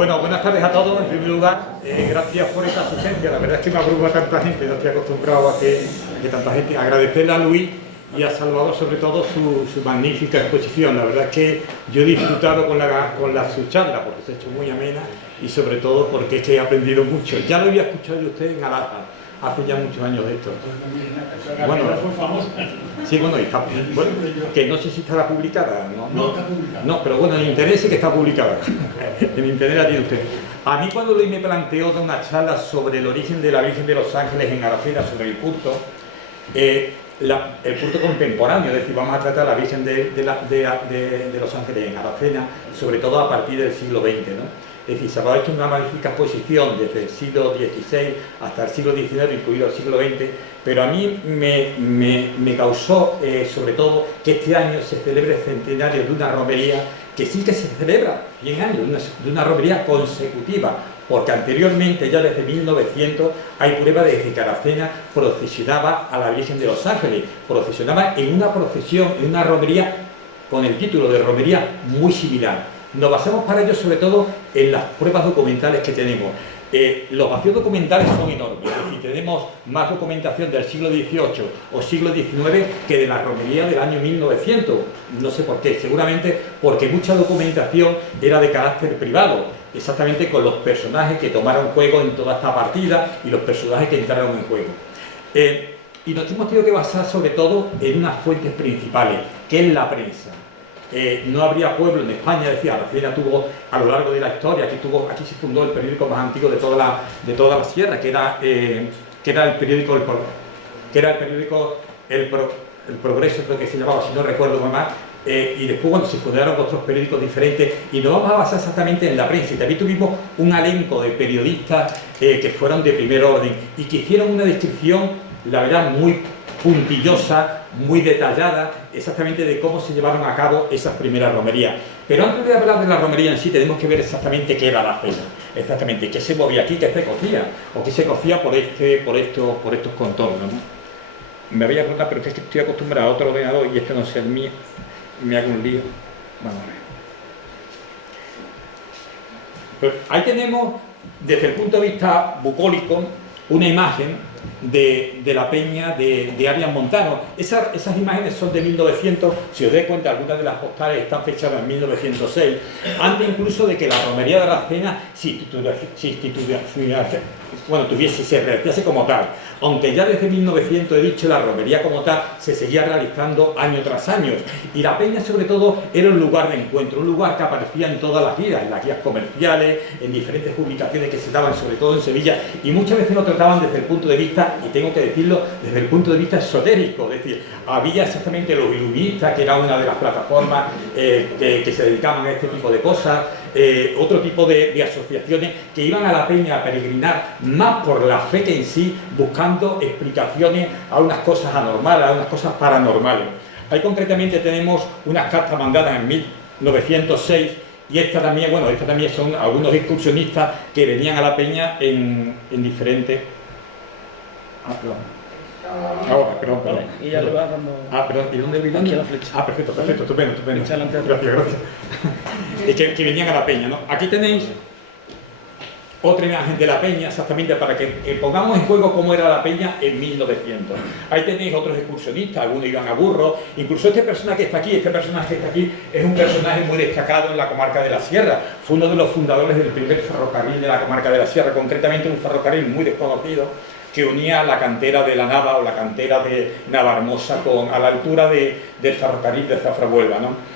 Bueno, buenas tardes a todos. En primer lugar, gracias por esta asistencia. La verdad es que me abruма tanta gente, no estoy acostumbrado a que tanta gente. Agradecerle a Luis y a Salvador sobre todo su magnífica exposición. La verdad es que yo he disfrutado con su charla porque se ha hecho muy amena y sobre todo porque es que he aprendido mucho. Ya lo había escuchado yo usted en Alaja, hace ya muchos años de esto. Bueno, fue famosa. Sí, bueno, que no sé si estará publicada. No está publicada. No, pero bueno, en Internet sí que está publicada. En Internet la tiene usted. A mí cuando Luis me planteó de una charla sobre el origen de la Virgen de los Ángeles en Aracena, sobre el culto, el culto contemporáneo, es decir, vamos a tratar a la Virgen de los Ángeles en Aracena, sobre todo a partir del siglo XX, ¿no? Es decir, se ha hecho una magnífica exposición desde el siglo XVI hasta el siglo XIX, incluido el siglo XX, pero a mí me causó, sobre todo, que este año se celebre el centenario de una romería, que sí que se celebra 100 años, de una romería consecutiva, porque anteriormente, ya desde 1900, hay prueba de que Aracena procesionaba a la Virgen de los Ángeles, procesionaba en una procesión, en una romería, con el título de romería muy similar. Nos basamos para ello sobre todo en las pruebas documentales que tenemos. Los vacíos documentales son enormes, es decir, tenemos más documentación del siglo XVIII o siglo XIX que de la romería del año 1900. No sé por qué, seguramente porque mucha documentación era de carácter privado, exactamente con los personajes que tomaron juego en toda esta partida y los personajes que entraron en juego. Y nos hemos tenido que basar sobre todo en unas fuentes principales, que es la prensa. No habría pueblo en España, decía, Aracena tuvo a lo largo de la historia, aquí se fundó el periódico más antiguo de toda la sierra, que era el periódico El Progreso, creo que se llamaba, si no recuerdo mal, y después cuando se fundaron otros periódicos diferentes, y nos vamos a basar exactamente en la prensa, y también tuvimos un elenco de periodistas que fueron de primer orden, y que hicieron una descripción, la verdad, muy puntillosa, muy detallada, exactamente de cómo se llevaron a cabo esas primeras romerías. Pero antes de hablar de la romería en sí, tenemos que ver exactamente qué era la cena, exactamente qué se movía aquí, qué se cocía, o qué se cocía por estos contornos, ¿no? Me voy a preguntar, pero es que estoy acostumbrado a otro ordenador y este no es el mío, me hago un lío. Vamos a ver. Pues ahí tenemos, desde el punto de vista bucólico, una imagen de la peña de Arias Montano. Esas imágenes son de 1900, si os dais cuenta, algunas de las postales están fechadas en 1906, antes incluso de que la romería de Aracena se realizase como tal. Aunque ya desde 1900, he dicho, la romería como tal se seguía realizando año tras año. Y la peña, sobre todo, era un lugar de encuentro, un lugar que aparecía en todas las guías, en las guías comerciales, en diferentes publicaciones que se daban, sobre todo en Sevilla, y muchas veces lo trataban desde el punto de vista, y tengo que decirlo, desde el punto de vista esotérico. Es decir, había exactamente los iluministas, que era una de las plataformas que se dedicaban a este tipo de cosas, otro tipo de asociaciones que iban a la peña a peregrinar más por la fe que en sí, buscando explicaciones a unas cosas anormales, a unas cosas paranormales. Ahí concretamente tenemos unas cartas mandadas en 1906 y esta también son algunos excursionistas que venían a la peña en diferentes... Perdón. Y ya le vas dando... perdón, ¿y dónde vivían? Aquí a la flecha. Perfecto, estupendo. Gracias. Es que venían a la peña, ¿no? Aquí tenéis otra imagen de la peña, exactamente para que pongamos en juego cómo era la peña en 1900. Ahí tenéis otros excursionistas, algunos iban a burro, incluso este personaje que está aquí, es un personaje muy destacado en la comarca de la Sierra. Fue uno de los fundadores del primer ferrocarril de la comarca de la Sierra, concretamente un ferrocarril muy desconocido, que unía la cantera de la Nava o la cantera de Navahermosa a la altura del ferrocarril de Zafra-Huelva, ¿no?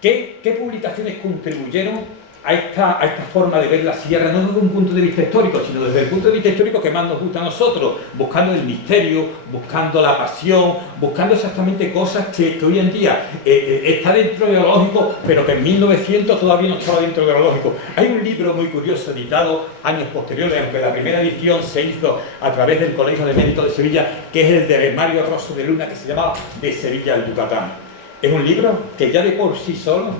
¿Qué publicaciones contribuyeron a esta forma de ver la sierra, no desde un punto de vista histórico, sino desde el punto de vista histórico que más nos gusta a nosotros, buscando el misterio, buscando la pasión, buscando exactamente cosas que hoy en día está dentro de lo lógico, pero que en 1900 todavía no estaba dentro de lo lógico? Hay un libro muy curioso editado años posteriores, aunque la primera edición se hizo a través del Colegio de Médicos de Sevilla, que es el de Mario Rosso de Luna, que se llamaba De Sevilla al Yucatán. Es un libro que ya de por sí solo,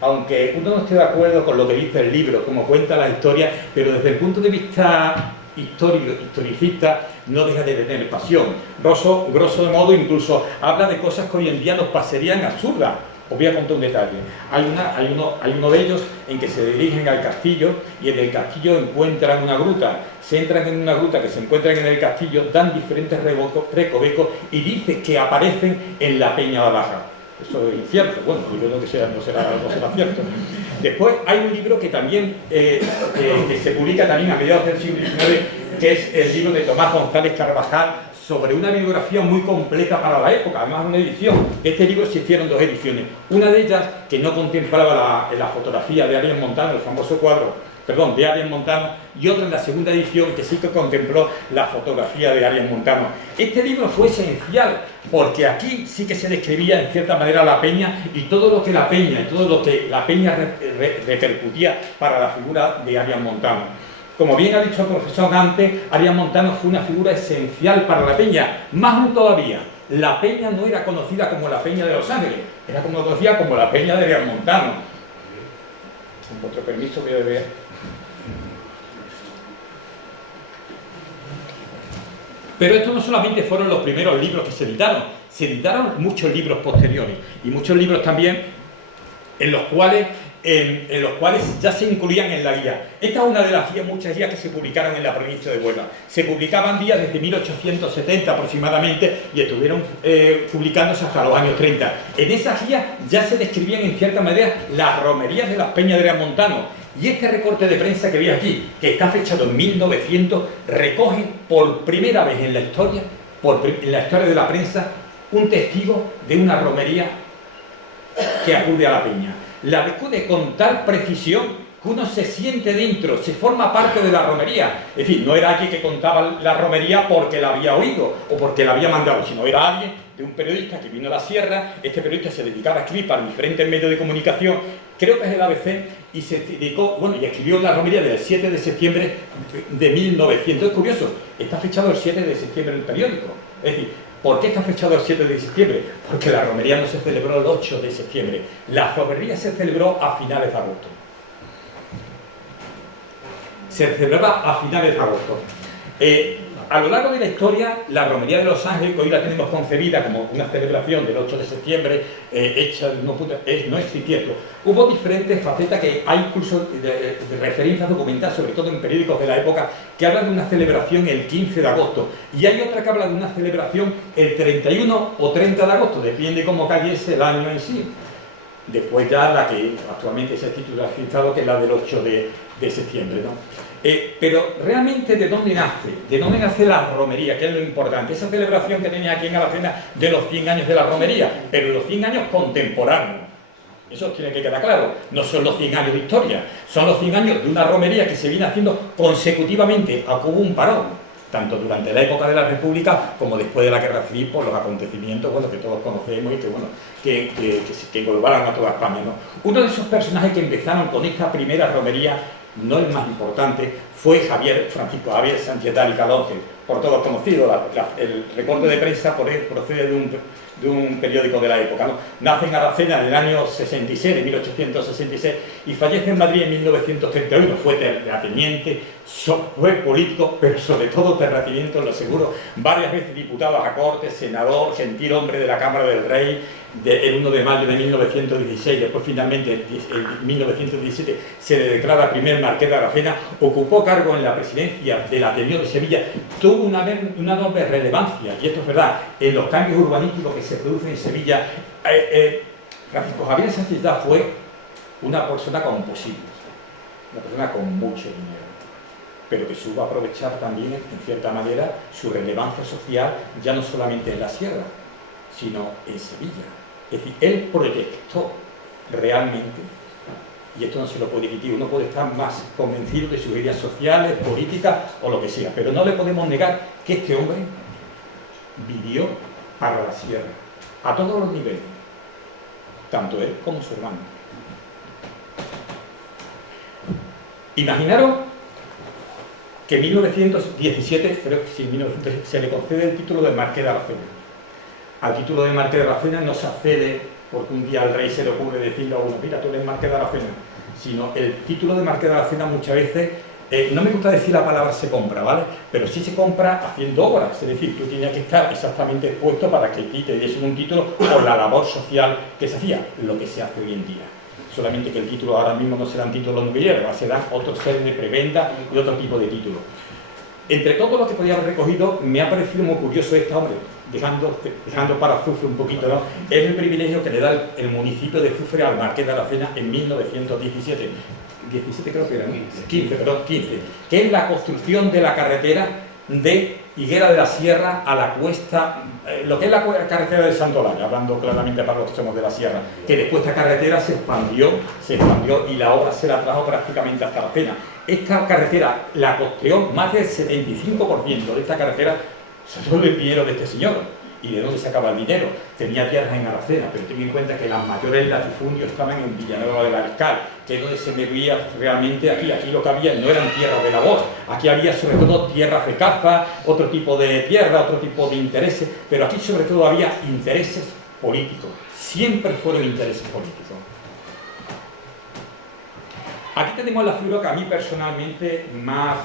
aunque uno no esté de acuerdo con lo que dice el libro, como cuenta la historia, pero desde el punto de vista historicista, no deja de tener pasión. Rosso, grosso de modo, incluso habla de cosas que hoy en día nos parecerían absurdas, Os voy a contar un detalle. Hay uno de ellos en que se dirigen al castillo y en el castillo encuentran una gruta. Se entran en una gruta que se encuentran en el castillo, dan diferentes recovecos y dice que aparecen en la Peña de Baja. Eso es incierto. Bueno, yo creo que no será cierto. Después hay un libro que también que se publica también a mediados del siglo XIX, que es el libro de Tomás González Carvajal, sobre una bibliografía muy completa para la época, además una edición. Este libro se hicieron dos ediciones. Una de ellas que no contemplaba la fotografía de Arias Montano, el famoso cuadro, de Arias Montano, y otra en la segunda edición que sí que contempló la fotografía de Arias Montano. Este libro fue esencial porque aquí sí que se describía en cierta manera la peña y todo lo que la peña repercutía para la figura de Arias Montano. Como bien ha dicho el profesor antes, Arias Montano fue una figura esencial para la peña. Más aún todavía, la peña no era conocida como la Peña de Los Ángeles, era conocida como la Peña de Arias Montano. Con vuestro permiso voy a ver. Pero estos no solamente fueron los primeros libros que se editaron muchos libros posteriores y muchos libros también en los cuales ya se incluían en la guía. Esta es una de las guías, muchas guías que se publicaron en la provincia de Huelva. Se publicaban guías desde 1870 aproximadamente y estuvieron publicándose hasta los años 30. En esas guías ya se describían en cierta manera las romerías de las Peñas de Arias Montano. Y este recorte de prensa que veis aquí, que está fechado en 1900, recoge por primera vez en la historia de la prensa, un testigo de una romería que acude a la peña. La acude con tal precisión que uno se siente dentro, se forma parte de la romería. Es decir, no era alguien que contaba la romería porque la había oído o porque la había mandado, sino era alguien de un periodista que vino a la sierra. Este periodista se dedicaba a escribir para diferentes medios de comunicación, creo que es el ABC, y se dedicó, y escribió la romería del 7 de septiembre de 1900. Es curioso, está fechado el 7 de septiembre en el periódico. Es decir, ¿por qué está fechado el 7 de septiembre? Porque la romería no se celebró el 8 de septiembre. La romería se celebró a finales de agosto. Se celebraba a finales de agosto. A lo largo de la historia, la romería de Los Ángeles, que hoy la tenemos concebida como una celebración del 8 de septiembre, no es cierto. Hubo diferentes facetas que hay incluso de referencias documentadas, sobre todo en periódicos de la época, que hablan de una celebración el 15 de agosto. Y hay otra que habla de una celebración el 31 o 30 de agosto, depende cómo cayese el año en sí. Después ya la que actualmente se ha titulado, que es la del 8 de septiembre, ¿no? Pero realmente, ¿de dónde nace? ¿De dónde nace la romería? Que es lo importante. Esa celebración que tenía aquí en Aracena de los 100 años de la romería, pero los 100 años contemporáneos. Eso tiene que quedar claro. No son los 100 años de historia, son los 100 años de una romería que se viene haciendo consecutivamente. Hubo un parón, tanto durante la época de la República como después de la Guerra Civil, por los acontecimientos que todos conocemos y que englobaron a toda España, ¿no? Uno de esos personajes que empezaron con esta primera romería, no el más importante, fue Francisco Javier Sánchez Dali Calonge, por todos conocido. El recorte de prensa procede de un periódico de la época, ¿no? Nace en Aracena en el año 66, de 1866, y fallece en Madrid en 1931. Fue terrateniente, fue político, pero sobre todo terrateniente, lo aseguro, varias veces diputado a Cortes, senador, gentil hombre de la Cámara del Rey, el 1 de mayo de 1916, después finalmente en 1917 se le declara primer marqués de Aracena, ocupó cargo en la presidencia del Ateneo de Sevilla, tuvo una enorme relevancia, y esto es verdad, en los cambios urbanísticos que se producen en Sevilla. Francisco Javier Sánchez Dali fue una persona con posibles, una persona con mucho dinero, pero que supo aprovechar también, en cierta manera, su relevancia social, ya no solamente en la sierra, sino en Sevilla. Es decir, él proyectó realmente, y esto no se lo puede discutir, uno puede estar más convencido de sus ideas sociales, políticas o lo que sea, pero no le podemos negar que este hombre vivió para la sierra, a todos los niveles, tanto él como su hermano. Imaginaros que en 1917, creo que sí, en 1917, se le concede el título de Marqués de Aracena. Al título de Marqués de Aracena no se accede porque un día al rey se le ocurre decirle a uno, mira, tú eres Marqués de Aracena, sino el título de Marqués de Aracena muchas veces no me gusta decir la palabra se compra, ¿vale? Pero sí se compra haciendo obras, es decir, tú tenías que estar exactamente expuesto para que te diesen un título por la labor social que se hacía, lo que se hace hoy en día. Solamente que el título ahora mismo no se dan títulos nobiliarios, ahora se dan otros series de preventa y otro tipo de títulos. Entre todo lo que podía haber recogido, me ha parecido muy curioso hombre, dejando para Zufre un poquito, ¿no? Es el privilegio que le da el municipio de Zufre al Marqués de Aracena en 1917. 17 creo que era, 15, que es la construcción de la carretera de Higuera de la Sierra a la cuesta, lo que es la carretera de Santolaya, hablando claramente para los que somos de la Sierra, que después esta carretera se expandió y la obra se la trajo prácticamente hasta Aracena. Esta carretera la costeó más del 75% de esta carretera, solo el dinero de este señor. ¿Y de dónde sacaba el dinero? Tenía tierras en Aracena, pero ten en cuenta que las mayores latifundios estaban en Villanueva de Mariscal, que es donde se movía realmente aquí lo que había no eran tierras de labor, aquí había sobre todo tierras de caza, otro tipo de tierra, otro tipo de intereses, pero aquí sobre todo había intereses políticos, siempre fueron intereses políticos. Aquí tenemos la figura que a mí personalmente más,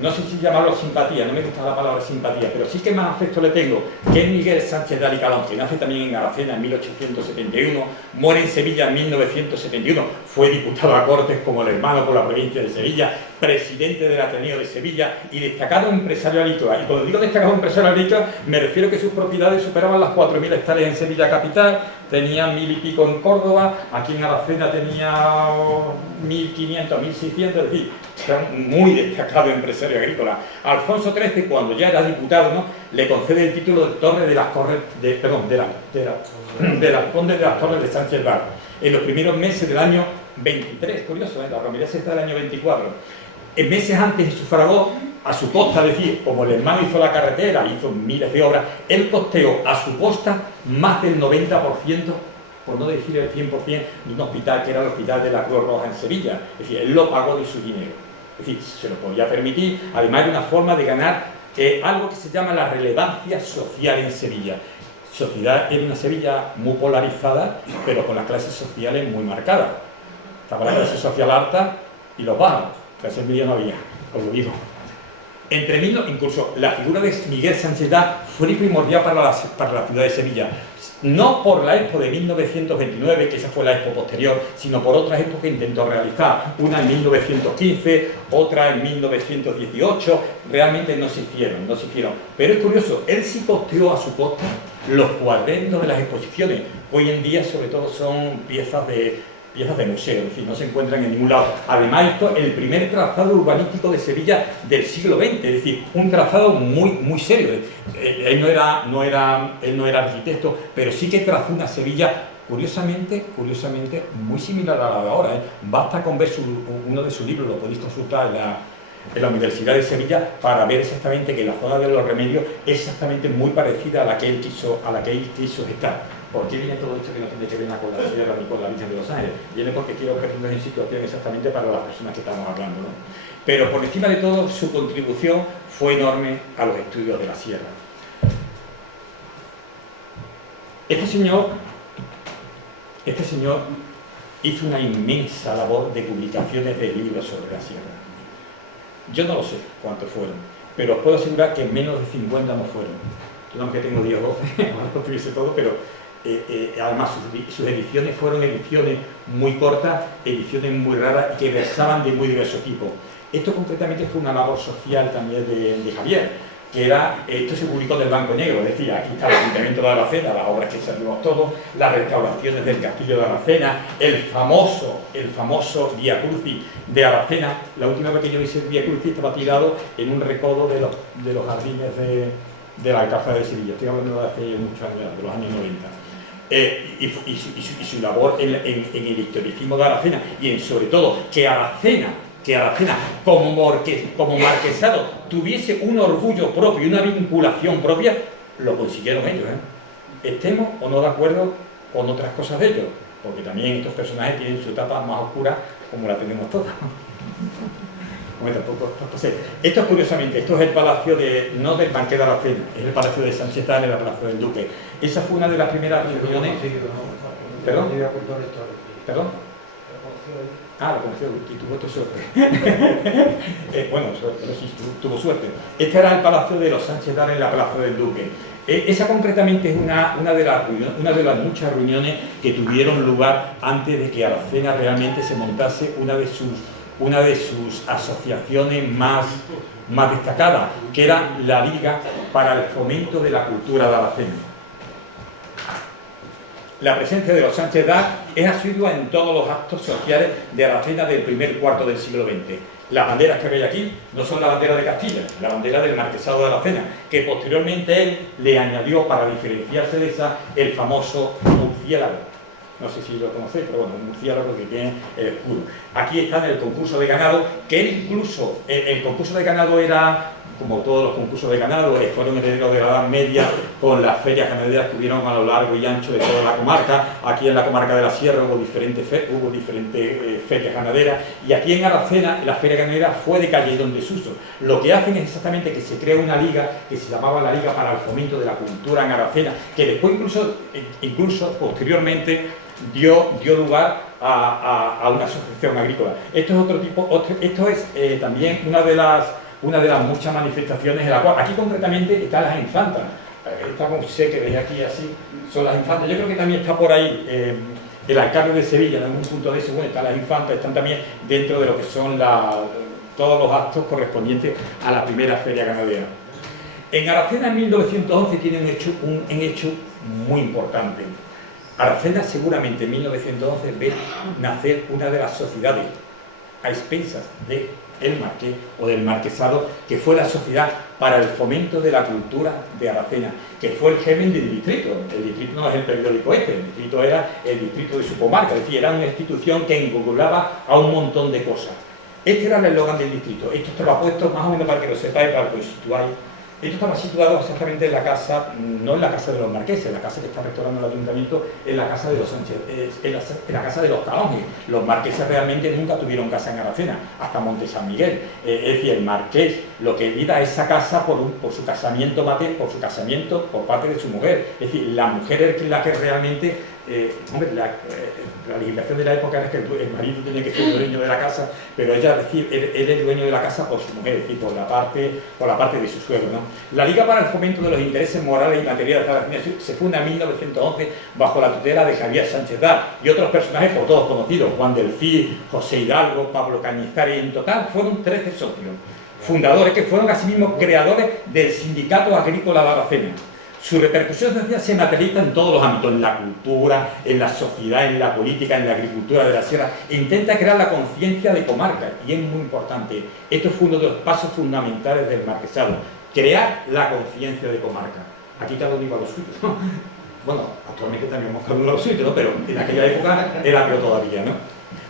no sé si llamarlo simpatía, no me gusta la palabra simpatía, pero sí que más afecto le tengo, que es Miguel Sánchez de Alicalón, que nace también en Aracena en 1871, muere en Sevilla en 1971, fue diputado a Cortes como el hermano por la provincia de Sevilla, presidente del Ateneo de Sevilla y destacado empresario agrícola. Y cuando digo destacado empresario agrícola, me refiero a que sus propiedades superaban las 4.000 hectáreas en Sevilla capital, tenía 1.000 y pico en Córdoba, aquí en Aracena tenía 1.500, 1.600, es decir, era un muy destacado empresario agrícola. Alfonso XIII, cuando ya era diputado, ¿no?, le concede el título de Torre de las Condes de las Torres de Sánchez Bar, en los primeros meses del año 23, curioso, la romería se está del año 24. En meses antes sufragó a su costa, es decir, como el hermano hizo la carretera, hizo miles de obras, él costeó a su costa más del 90%, por no decir el 100%, de un hospital que era el Hospital de la Cruz Roja en Sevilla. Es decir, él lo pagó de su dinero. Es decir, se lo podía permitir, además de una forma de ganar algo que se llama la relevancia social en Sevilla. Sociedad era una Sevilla muy polarizada, pero con las clases sociales muy marcadas. Estaba la clase social alta y los bajos. Clase media no había, os lo digo. Incluso la figura de Miguel Sánchez fue primordial para la ciudad de Sevilla. No por la Expo de 1929, que esa fue la Expo posterior, sino por otras expos que intentó realizar. Una en 1915, otra en 1918. Realmente no se hicieron. Pero es curioso, él sí costeó a su costa los cuadrentos de las exposiciones. Hoy en día, sobre todo, son piezas de museo, es decir, no se encuentran en ningún lado. Además, esto es el primer trazado urbanístico de Sevilla del siglo XX, es decir, un trazado muy serio. Él no era arquitecto, pero sí que trazó una Sevilla curiosamente muy similar a la de ahora. Basta con ver uno de sus libros, lo podéis consultar en la Universidad de Sevilla, para ver exactamente que la zona de los Remedios es exactamente muy parecida a la que él quiso estar. ¿Por qué viene todo esto que no tiene que ver con la Sierra ni con la Virgen de los Ángeles? Viene porque quiero ponernos en situación exactamente para las personas que estamos hablando, ¿no? Pero por encima de todo, su contribución fue enorme a los estudios de la Sierra. Este señor hizo una inmensa labor de publicaciones de libros sobre la Sierra. Yo no lo sé cuántos fueron, pero os puedo asegurar que menos de 50 no fueron. Yo aunque tengo 10 o 12, no tuviese todo, pero además sus ediciones fueron ediciones muy cortas, ediciones muy raras y que versaban de muy diversos tipos. Esto concretamente fue una labor social también de Javier, que era, esto se publicó del Banco Negro, es decir, aquí está el Ayuntamiento de Aracena, las obras que servimos todos, las restauraciones del Castillo de Aracena, el famoso Vía Crucis de Aracena. La última vez que yo hice el Vía Crucis estaba tirado en un recodo de los jardines de la Alcázar de Sevilla. Estoy hablando de hace muchos años, de los años 90. Y su labor en el historicismo de Aracena, y sobre todo que Aracena como marquesado tuviese un orgullo propio y una vinculación propia, lo consiguieron ellos, estemos o no de acuerdo con otras cosas de ellos, porque también estos personajes tienen su etapa más oscura, como la tenemos todas. Esto es curiosamente, esto es el palacio no del Banquet de Aracena, es el palacio de Sánchez en el Palacio del Duque. Esa fue una de las primeras reuniones. ¿Perdón? Ah, lo conoció, y tuvo suerte. Bueno, suerte, no, sí, tuvo suerte. Este era el Palacio de los Sánchez Dar en la Plaza del Duque. Esa concretamente es una de las muchas reuniones que tuvieron lugar antes de que Aracena realmente se montase una de sus asociaciones más destacadas, que era la Liga para el Fomento de la Cultura de Aracena. La presencia de los Sánchez Dar es asidua en todos los actos sociales de Aracena del primer cuarto del siglo XX. Las banderas que veis aquí no son la bandera de Castilla, la bandera del Marquesado de Aracena, que posteriormente él le añadió, para diferenciarse de esa, el famoso murciélago. No sé si lo conocéis, pero bueno, un murciélago que tiene el escudo. Aquí está en el concurso de ganado, que él incluso, el concurso de ganado era, como todos los concursos de ganado, fueron herederos de la Edad Media con las ferias ganaderas que hubieron a lo largo y ancho de toda la comarca. Aquí en la comarca de la Sierra hubo diferentes ferias ganaderas, y aquí en Aracena la feria ganadera fue decayendo en desuso. Lo que hacen es exactamente que se crea una liga que se llamaba la Liga para el Fomento de la Cultura en Aracena, que después incluso posteriormente dio lugar a una asociación agrícola. Esto es otro tipo, esto es también una de las muchas manifestaciones en la cual, aquí concretamente están las infantas. Esta sé que veis aquí así, son las infantas. Yo creo que también está por ahí el alcalde de Sevilla, en algún punto de eso. Bueno, están las infantas, están también dentro de lo que son todos los actos correspondientes a la primera feria ganadera. En Aracena en 1911 tiene un hecho muy importante. Aracena seguramente en 1911 ve nacer una de las sociedades a expensas del marqués o del marquesado, que fue la Sociedad para el Fomento de la Cultura de Aracena, que fue el germen del distrito. El distrito no es el periódico el distrito era el distrito de su comarca, es decir, era una institución que englobaba a un montón de cosas. Este era el eslogan del distrito. Esto estaba puesto más o menos para que lo sepáis, para que lo situáis. Esto estaba situado exactamente en la casa, no en la casa de los marqueses, la casa que está restaurando el ayuntamiento, en la casa de los Sánchez, en la casa de los Calonges. Los marqueses realmente nunca tuvieron casa en Aracena, hasta Monte San Miguel. Es decir, el marqués lo que hereda esa casa por su casamiento por parte de su mujer. Es decir, la mujer es la que realmente, la legislación de la época era que el marido tenía que ser el dueño de la casa, pero ella, es decir, él es dueño de la casa por su mujer, es decir, por la parte de su suegro, ¿no? La Liga para el Fomento de los Intereses Morales y Materiales de Aracena se funda en 1911 bajo la tutela de Javier Sánchez Dar y otros personajes por todos conocidos, Juan del Cid, José Hidalgo, Pablo Cañizares, y en total fueron 13 socios, fundadores que fueron asimismo creadores del Sindicato Agrícola de Aracena. Su repercusión social se materializa en todos los ámbitos, en la cultura, en la sociedad, en la política, en la agricultura de la sierra. Intenta crear la conciencia de comarca, y es muy importante. Esto fue uno de los pasos fundamentales del marquesado, crear la conciencia de comarca. Aquí cada uno iba a lo suyo, ¿no? Bueno, actualmente también hemos cada uno a lo suyo, ¿no? Pero en aquella época era peor todavía, ¿no?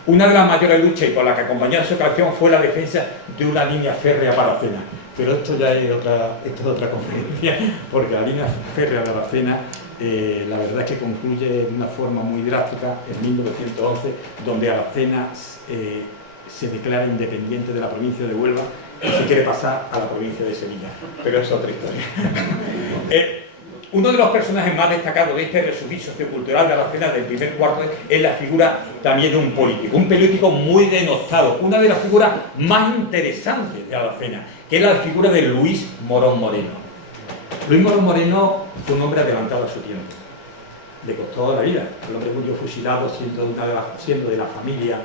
Una de las mayores luchas y por la que acompañó a su creación fue la defensa de una línea férrea para Aracena. Pero esto ya es otra conferencia, porque la línea férrea de Aracena, la verdad es que concluye de una forma muy drástica en 1911, donde Aracena se declara independiente de la provincia de Huelva y se quiere pasar a la provincia de Sevilla. Pero es otra historia. Uno de los personajes más destacados de este resurgir sociocultural de Aracena del primer cuarto es la figura también de un político muy denostado, una de las figuras más interesantes de Aracena, que es la figura de Luis Morón Moreno. Luis Morón Moreno fue un hombre adelantado a su tiempo, le costó la vida. El hombre murió fusilado siendo de la familia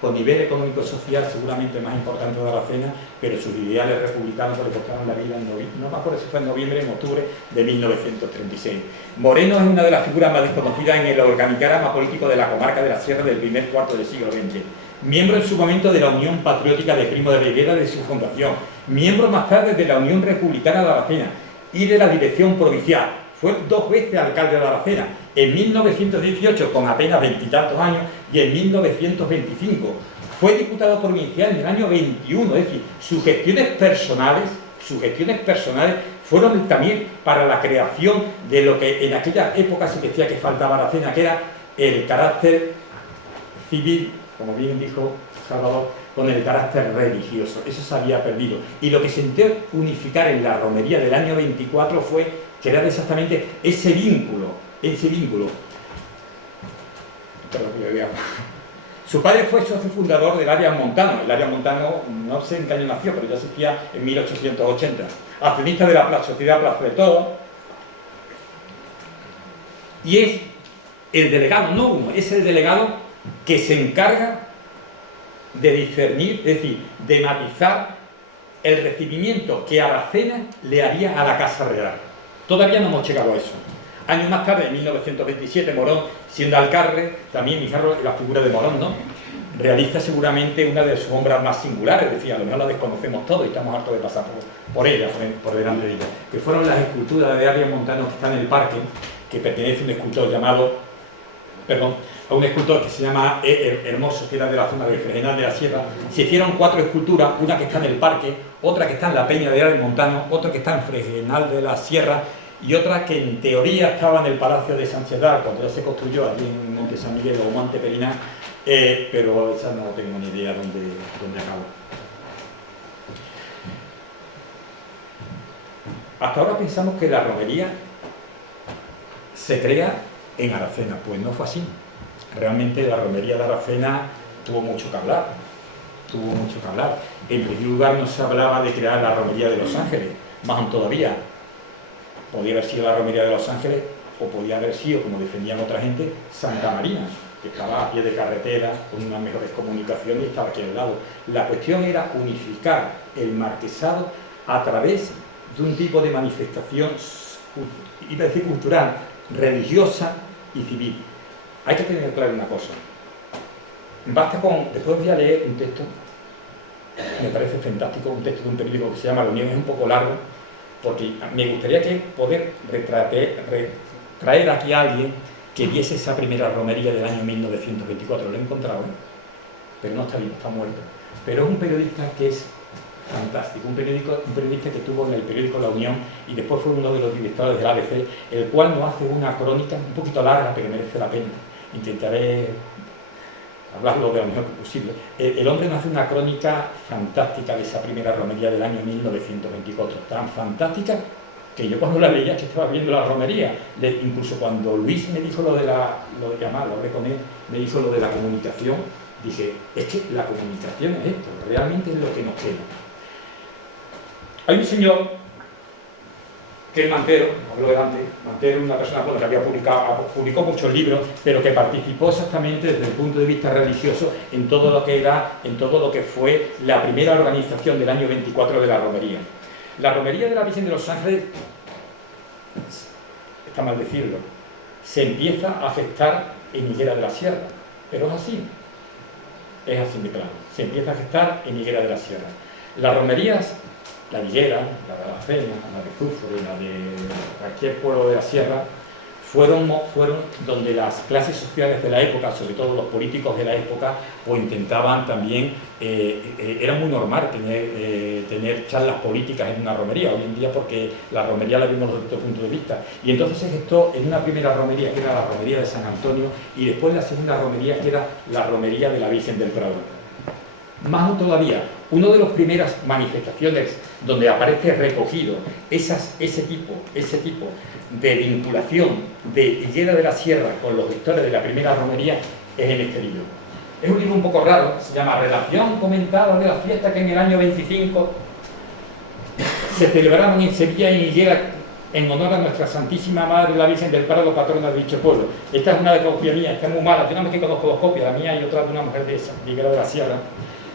con nivel económico-social seguramente más importante de Aracena, pero sus ideales republicanos le costaron la vida no me acuerdo si fue en noviembre o en octubre de 1936. Moreno es una de las figuras más desconocidas en el organigrama político de la comarca de la Sierra del primer cuarto del siglo XX. Miembro en su momento de la Unión Patriótica de Primo de Rivera de su fundación, miembro más tarde de la Unión Republicana de Aracena y de la Dirección Provincial. Fue 2 veces alcalde de Aracena, en 1918 con apenas 20 y tantos años y en 1925. Fue diputado provincial en el año 21, es decir, sus gestiones personales fueron también para la creación de lo que en aquella época se decía que faltaba a Aracena, que era el carácter civil, como bien dijo Salvador, con el carácter religioso. Eso se había perdido. Y lo que se intentó unificar en la romería del año 24 fue crear exactamente ese vínculo. Su padre fue socio fundador del Arias Montano. El Arias Montano, no sé en qué año nació, pero ya existía en 1880. Accionista de la Sociedad Plaza de Toros. Y es el delegado, no uno, es el delegado que se encarga de discernir, es decir, de matizar el recibimiento que Aracena le haría a la Casa Real. Todavía no hemos llegado a eso. Años más tarde, en 1927, Morón, siendo alcalde, también fijaros la figura de Morón, ¿no? Realiza seguramente una de sus obras más singulares, es decir, a lo mejor la desconocemos todos y estamos hartos de pasar por ella, por delante de ella, que fueron las esculturas de Arias Montano que están en el parque, que pertenece a un escultor llamado, a un escultor que se llama Hermoso, que era de la zona de Fregenal de la Sierra. Se hicieron 4 esculturas, una que está en el parque, otra que está en la Peña de Arias Montano, otra que está en Fregenal de la Sierra y otra que en teoría estaba en el Palacio de Sanchedar, cuando ya se construyó allí en Monte San Miguel o Monte Periná, pero esa no tengo ni idea dónde acabó. Hasta ahora pensamos que la romería se crea en Aracena, pues no fue así. Realmente la romería de Aracena tuvo mucho que hablar. En primer lugar no se hablaba de crear la romería de Los Ángeles, más aún todavía. Podía haber sido la romería de Los Ángeles o podía haber sido, como defendían otra gente, Santa Marina, que estaba a pie de carretera, con unas mejores comunicaciones y estaba aquí al lado. La cuestión era unificar el marquesado a través de un tipo de manifestación, iba a decir cultural, religiosa y civil. Hay que tener claro una cosa. Basta con... Después voy a leer un texto, me parece fantástico, un texto de un periódico que se llama La Unión, es un poco largo, porque me gustaría poder traer aquí a alguien que viese esa primera romería del año 1924. Lo he encontrado, pero no está vivo, está muerto. Pero es un periodista que es fantástico, un periodista que estuvo en el periódico La Unión y después fue uno de los directores del ABC, el cual nos hace una crónica un poquito larga, pero merece la pena. Intentaré hablarlo de lo mejor posible. El hombre nos hace una crónica fantástica de esa primera romería del año 1924, tan fantástica que yo cuando la leía que estaba viendo la romería, incluso cuando Luis me dijo lo hablé con él, me dijo lo de la comunicación, dije, es que la comunicación es esto, realmente es lo que nos queda. Hay un señor que es Mantero, habló de antes, Mantero es una persona que había publicó muchos libros, pero que participó exactamente desde el punto de vista religioso en todo lo que fue la primera organización del año 24 de la romería. La romería de la Virgen de los Ángeles, está mal decirlo, se empieza a gestar en Higuera de la Sierra, pero es así de claro, se empieza a gestar en Higuera de la Sierra. Las romerías, la de Higuera, la de Aracena, la de Zufre, la de cualquier pueblo de la Sierra, fueron donde las clases sociales de la época, sobre todo los políticos de la época, pues intentaban también, era muy normal tener charlas políticas en una romería, hoy en día porque la romería la vimos desde otro punto de vista, y entonces se gestó en una primera romería que era la romería de San Antonio y después la segunda romería que era la romería de la Virgen del Prado. Más aún todavía, una de las primeras manifestaciones donde aparece recogido ese tipo de vinculación de Higuera de la Sierra con los lectores de la primera romería es en este libro. Es un libro un poco raro, se llama Relación comentada de la fiesta que en el año 25 se celebraron en Sevilla y en Higuera en honor a nuestra Santísima Madre, la Virgen del Prado, patrona de dicho pueblo. Esta es una de copia mía, está muy mala, yo nada más que conozco 2 copias, la mía y otra de una mujer de esa, de Higuera de la Sierra.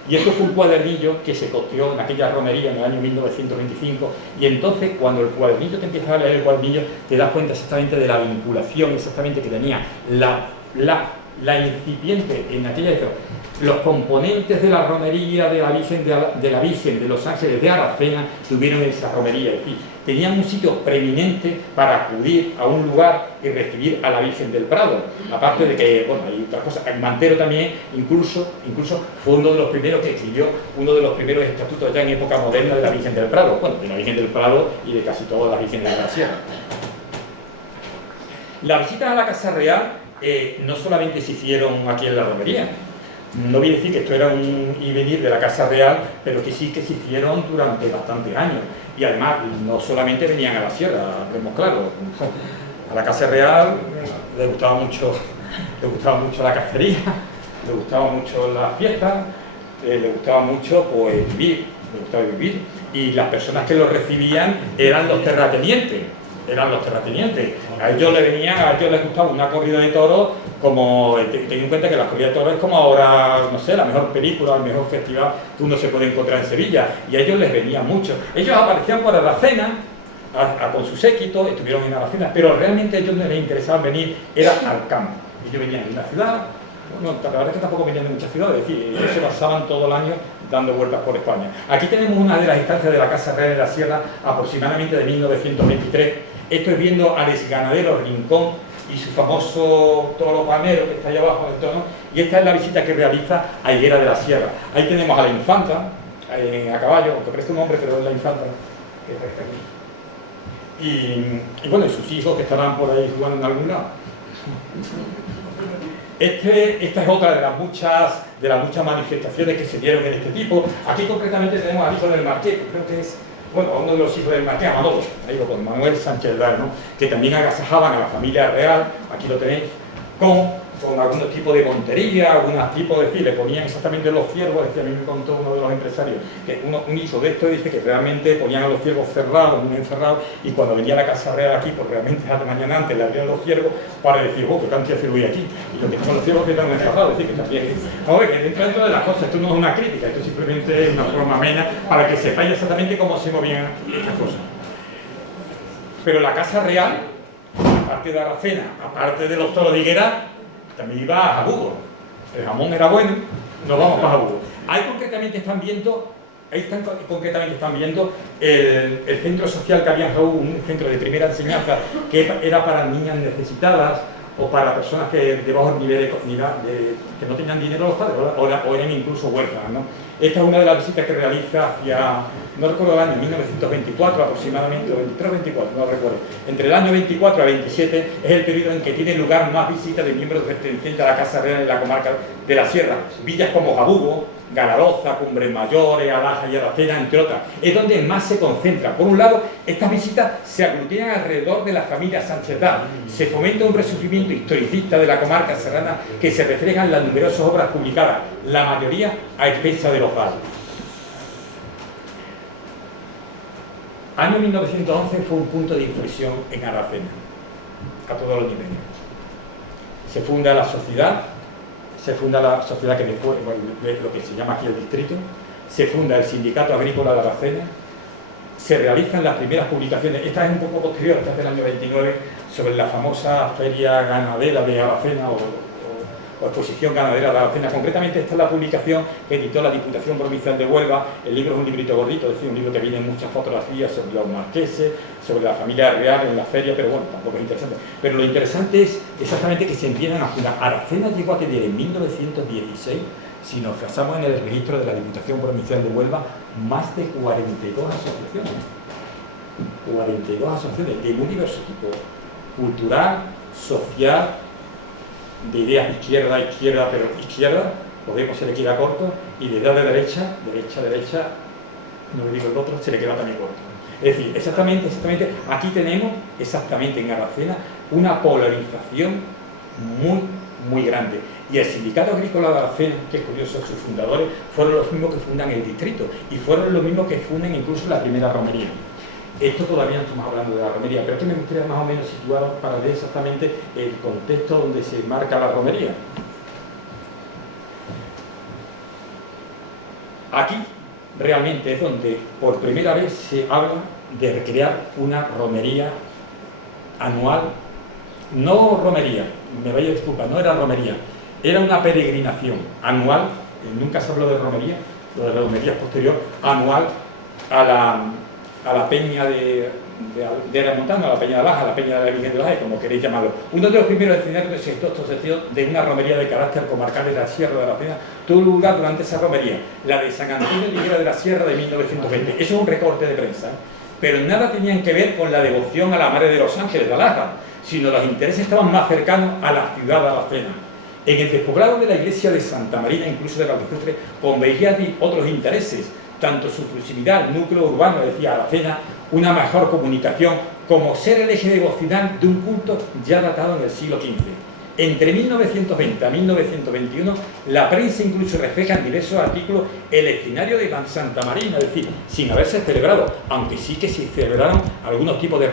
Y esto fue un cuadernillo que se costeó en aquella romería en el año 1925 y entonces cuando el cuadernillo, te empiezas a leer el cuadernillo, te das cuenta exactamente de la vinculación exactamente que tenía la incipiente en aquella época. Los componentes de la romería de la Virgen de los Ángeles de Aracena tuvieron esa romería, es decir, tenían un sitio preeminente para acudir a un lugar y recibir a la Virgen del Prado. Aparte de que, bueno, hay otras cosas, el Mantero también, incluso fue uno de los primeros que escribió uno de los primeros estatutos ya en época moderna de la Virgen del Prado, bueno, de la Virgen del Prado y de casi todas las Vírgenes de la Sierra. Las visitas a la Casa Real no solamente se hicieron aquí en la romería. No voy a decir que esto era un ir y venir de la Casa Real, pero que sí que se hicieron durante bastantes años. Y además, no solamente venían a la sierra, vemos claro, a la Casa Real le gustaba mucho la cacería, le gustaba mucho las fiestas, le gustaba mucho pues vivir, le gustaba vivir, y las personas que lo recibían eran los terratenientes. A ellos les gustaba una corrida de toros, como ten en cuenta que la corrida de toros es como ahora, no sé, la mejor película, el mejor festival que uno se puede encontrar en Sevilla, y a ellos les venía mucho. Ellos aparecían por Aracena, con su séquito, estuvieron en Aracena, pero realmente a ellos no les interesaba venir, era al campo. Ellos venían en la ciudad, bueno, la verdad es que tampoco venían de muchas ciudades, es decir, ellos se pasaban todo el año dando vueltas por España. Aquí tenemos una de las instancias de la Casa Real de la Sierra, aproximadamente de 1923. Esto es viendo al exganadero Rincón y su famoso toro panero que está allá abajo del tono, y esta es la visita que realiza a Higuera de la Sierra. Ahí tenemos a la infanta, a caballo, aunque parece un hombre, pero es la infanta, que está aquí. Y bueno, y sus hijos que estarán por ahí jugando en algún lado. Esta es otra de las muchas manifestaciones que se dieron en este tipo. Aquí concretamente tenemos al hijo del Marqués, que creo que es, bueno, uno de los hijos del Marqués, Amador, ahí con Manuel Sánchez Dar, ¿no? Que también agasajaban a la familia real, aquí lo tenéis, con algunos tipos de montería, algunos tipos de decir, le ponían exactamente los ciervos. Decía, a mí me contó uno de los empresarios, que un hijo de esto dice que realmente ponían a los ciervos cerrados, muy encerrados, y cuando venía la Casa Real aquí, pues realmente a la mañana antes le abrían los ciervos para decir, oh, qué cantidad de ciervos hay aquí, y lo que son los ciervos que están encerrados, es decir, que también, a ver, que dentro de las cosas, esto no es una crítica, esto simplemente es una forma amena para que sepáis exactamente cómo se movían estas cosas. Pero la Casa Real, aparte de Aracena, aparte de los toros de Higuera, también iba a Jabugo. El jamón era bueno, nos vamos para Jabugo. Ahí concretamente están viendo el centro social que había en Jabugo, un centro de primera enseñanza que era para niñas necesitadas o para personas que de bajo nivel de que no tenían dinero los padres o eran incluso huérfanas, ¿no? Esta es una de las visitas que realiza hacia, no recuerdo el año, 1924 aproximadamente, o 23 o 24, no recuerdo. Entre el año 24 a 27 es el periodo en que tiene lugar más visitas de miembros pertenecientes a la Casa Real en la comarca de la Sierra. Villas como Jabugo, Galaroza, Cumbres Mayores, Alaja y Aracena, entre otras. Es donde más se concentra. Por un lado, estas visitas se aglutinan alrededor de la familia Sánchez Dar. Se fomenta un resurgimiento historicista de la comarca serrana que se refleja en las numerosas obras publicadas, la mayoría a expensas de los barrios. Año 1911 fue un punto de inflexión en Aracena, a todos los niveles. Se funda la sociedad que después, bueno, lo que se llama aquí el distrito, se funda el Sindicato Agrícola de Aracena, se realizan las primeras publicaciones, esta es un poco posterior, esta es del año 29, sobre la famosa feria ganadera de Aracena o exposición ganadera de Aracena. Concretamente esta es la publicación que editó la Diputación Provincial de Huelva. El libro es un librito gordito, es decir, un libro que viene en muchas fotografías sobre los marqueses, sobre la familia real en la feria, pero bueno, tampoco es interesante. Pero lo interesante es exactamente que se empiezan a fundar. Aracena llegó a tener en 1916, si nos basamos en el registro de la Diputación Provincial de Huelva, más de 42 asociaciones. 42 asociaciones de muy diverso tipo, cultural, social, de ideas izquierda, pero izquierda, Podemos se le queda corto, y de derecha, no le digo el otro, se le queda también corto. Es decir, exactamente, aquí tenemos, exactamente en Aracena, una polarización muy grande. Y el Sindicato Agrícola de Aracena, que es curioso, sus fundadores fueron los mismos que fundan el distrito, y fueron los mismos que fundan incluso la primera romería. Esto todavía no estamos hablando de la romería, pero es que me gustaría más o menos situar para ver exactamente el contexto donde se marca la romería. Aquí realmente es donde por primera vez se habla de crear una romería anual. No romería, me vaya a disculpar, no era romería, era una peregrinación anual, nunca se habló de romería, lo de la romería es posterior, anual a la peña de la montaña, a la peña de Alaja, a la peña de la Virgen de Alaja, como queréis llamarlo. Uno de los primeros escenarios que se gestó estos sentidos de una romería de carácter comarcal de la Sierra de la Pena tuvo lugar durante esa romería, la de San Antonio de Higuera de la Sierra de 1920. Eso es un recorte de prensa, pero nada tenían que ver con la devoción a la Madre de los Ángeles de Alaja, sino los intereses estaban más cercanos a la ciudad de Aracena. En el despoblado de la iglesia de Santa Marina, incluso de Valdecuestre, convergían otros intereses, tanto su proximidad al núcleo urbano, decía Aracena, una mejor comunicación, como ser el eje devocional de un culto ya datado en el siglo XV. Entre 1920 a 1921, la prensa incluso refleja en diversos artículos el escenario de Santa Marina, es decir, sin haberse celebrado, aunque sí que se celebraron algunos tipos de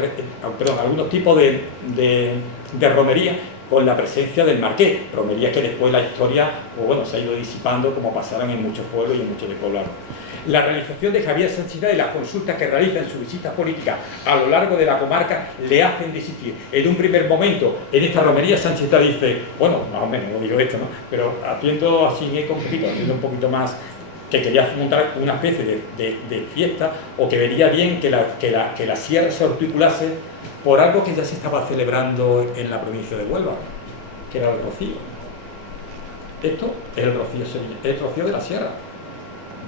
romería con la presencia del marqués, romerías que después la historia pues bueno, se ha ido disipando como pasaron en muchos pueblos y en muchos despoblados. La realización de Javier Sanchezá y las consultas que realiza en sus visitas políticas a lo largo de la comarca le hacen desistir. En un primer momento, en esta romería, Sanchezá dice, bueno, más o menos, no digo esto, ¿no? Pero haciendo así haciendo un poquito más, que quería montar una especie de fiesta, o que vería bien que la sierra se articulase por algo que ya se estaba celebrando en la provincia de Huelva, que era el rocío. Esto es el rocío de la sierra.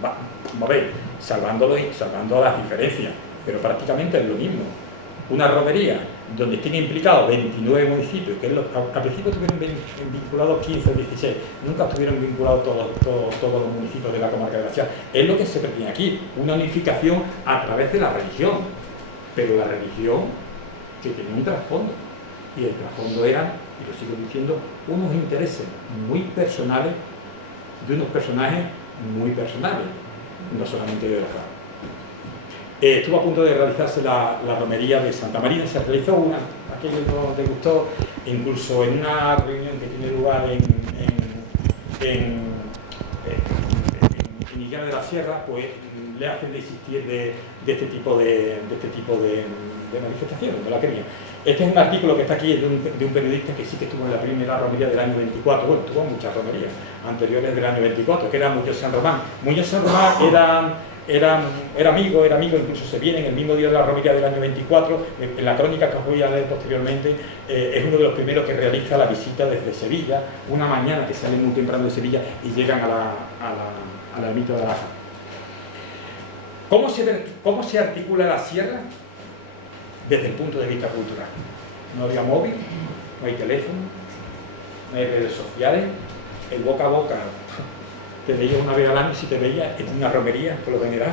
Vamos a ver, salvando las diferencias, pero prácticamente es lo mismo. Una romería donde estén implicados 29 municipios, que al principio estuvieron vinculados 15 o 16, nunca estuvieron vinculados todos los municipios de la comarca de la Sierra. Es lo que se pretende aquí, una unificación a través de la religión, pero la religión que tenía un trasfondo, y el trasfondo eran, y lo sigo diciendo, unos intereses muy personales de unos personajes muy personales, no solamente de los caros. Estuvo a punto de realizarse la romería de Santa Marina, se realizó una, aquello no le gustó, incluso en una reunión que tiene lugar en Illana de la Sierra, pues le hacen desistir de este tipo de manifestaciones, no la querían. Este es un artículo que está aquí de un periodista que sí que estuvo en la primera romería del año 24, bueno, tuvo muchas romerías anteriores del año 24, que era Muñoz San Román. Muñoz San Román era amigo, incluso se viene en el mismo día de la romería del año 24, en la crónica que os voy a leer posteriormente, es uno de los primeros que realiza la visita desde Sevilla, una mañana que salen muy temprano de Sevilla y llegan a la ermita de Alaja. ¿Cómo se articula la sierra? Desde el punto de vista cultural. No había móvil, no hay teléfono, no hay redes sociales, el boca a boca te veías una vez al año, si te veías en una romería, por lo general.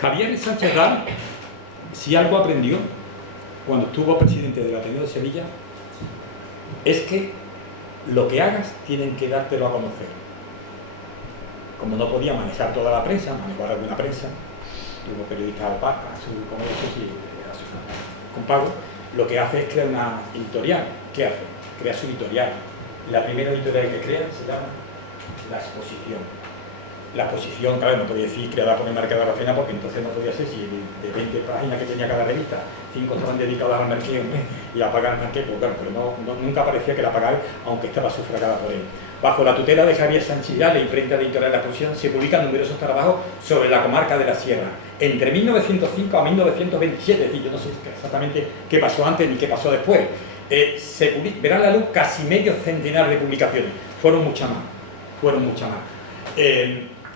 Javier Sanchezá, si algo aprendió cuando estuvo presidente del Ateneo de Sevilla, es que lo que hagas tienen que dártelo a conocer. Como no podía manejar toda la prensa, manejó alguna prensa, tuvo periodistas con pago, lo que hace es crear una editorial. ¿Qué hace? Crea su editorial. La primera editorial que crea se llama La Exposición. La Exposición, claro, no podía decir creada por el Marqués de Aracena, porque entonces no podía ser, si de 20 páginas que tenía cada revista, 5 estaban dedicadas al Marqués y a pagar al Marqués, pues claro, pero nunca parecía que la pagara, aunque estaba sufragada por él. Bajo la tutela de Javier Sanchezá, la imprenta editorial de La Exposición, se publican numerosos trabajos sobre la comarca de la Sierra. Entre 1905 a 1927, es decir, yo no sé exactamente qué pasó antes ni qué pasó después, verán la luz casi medio centenar de publicaciones. Fueron muchas más.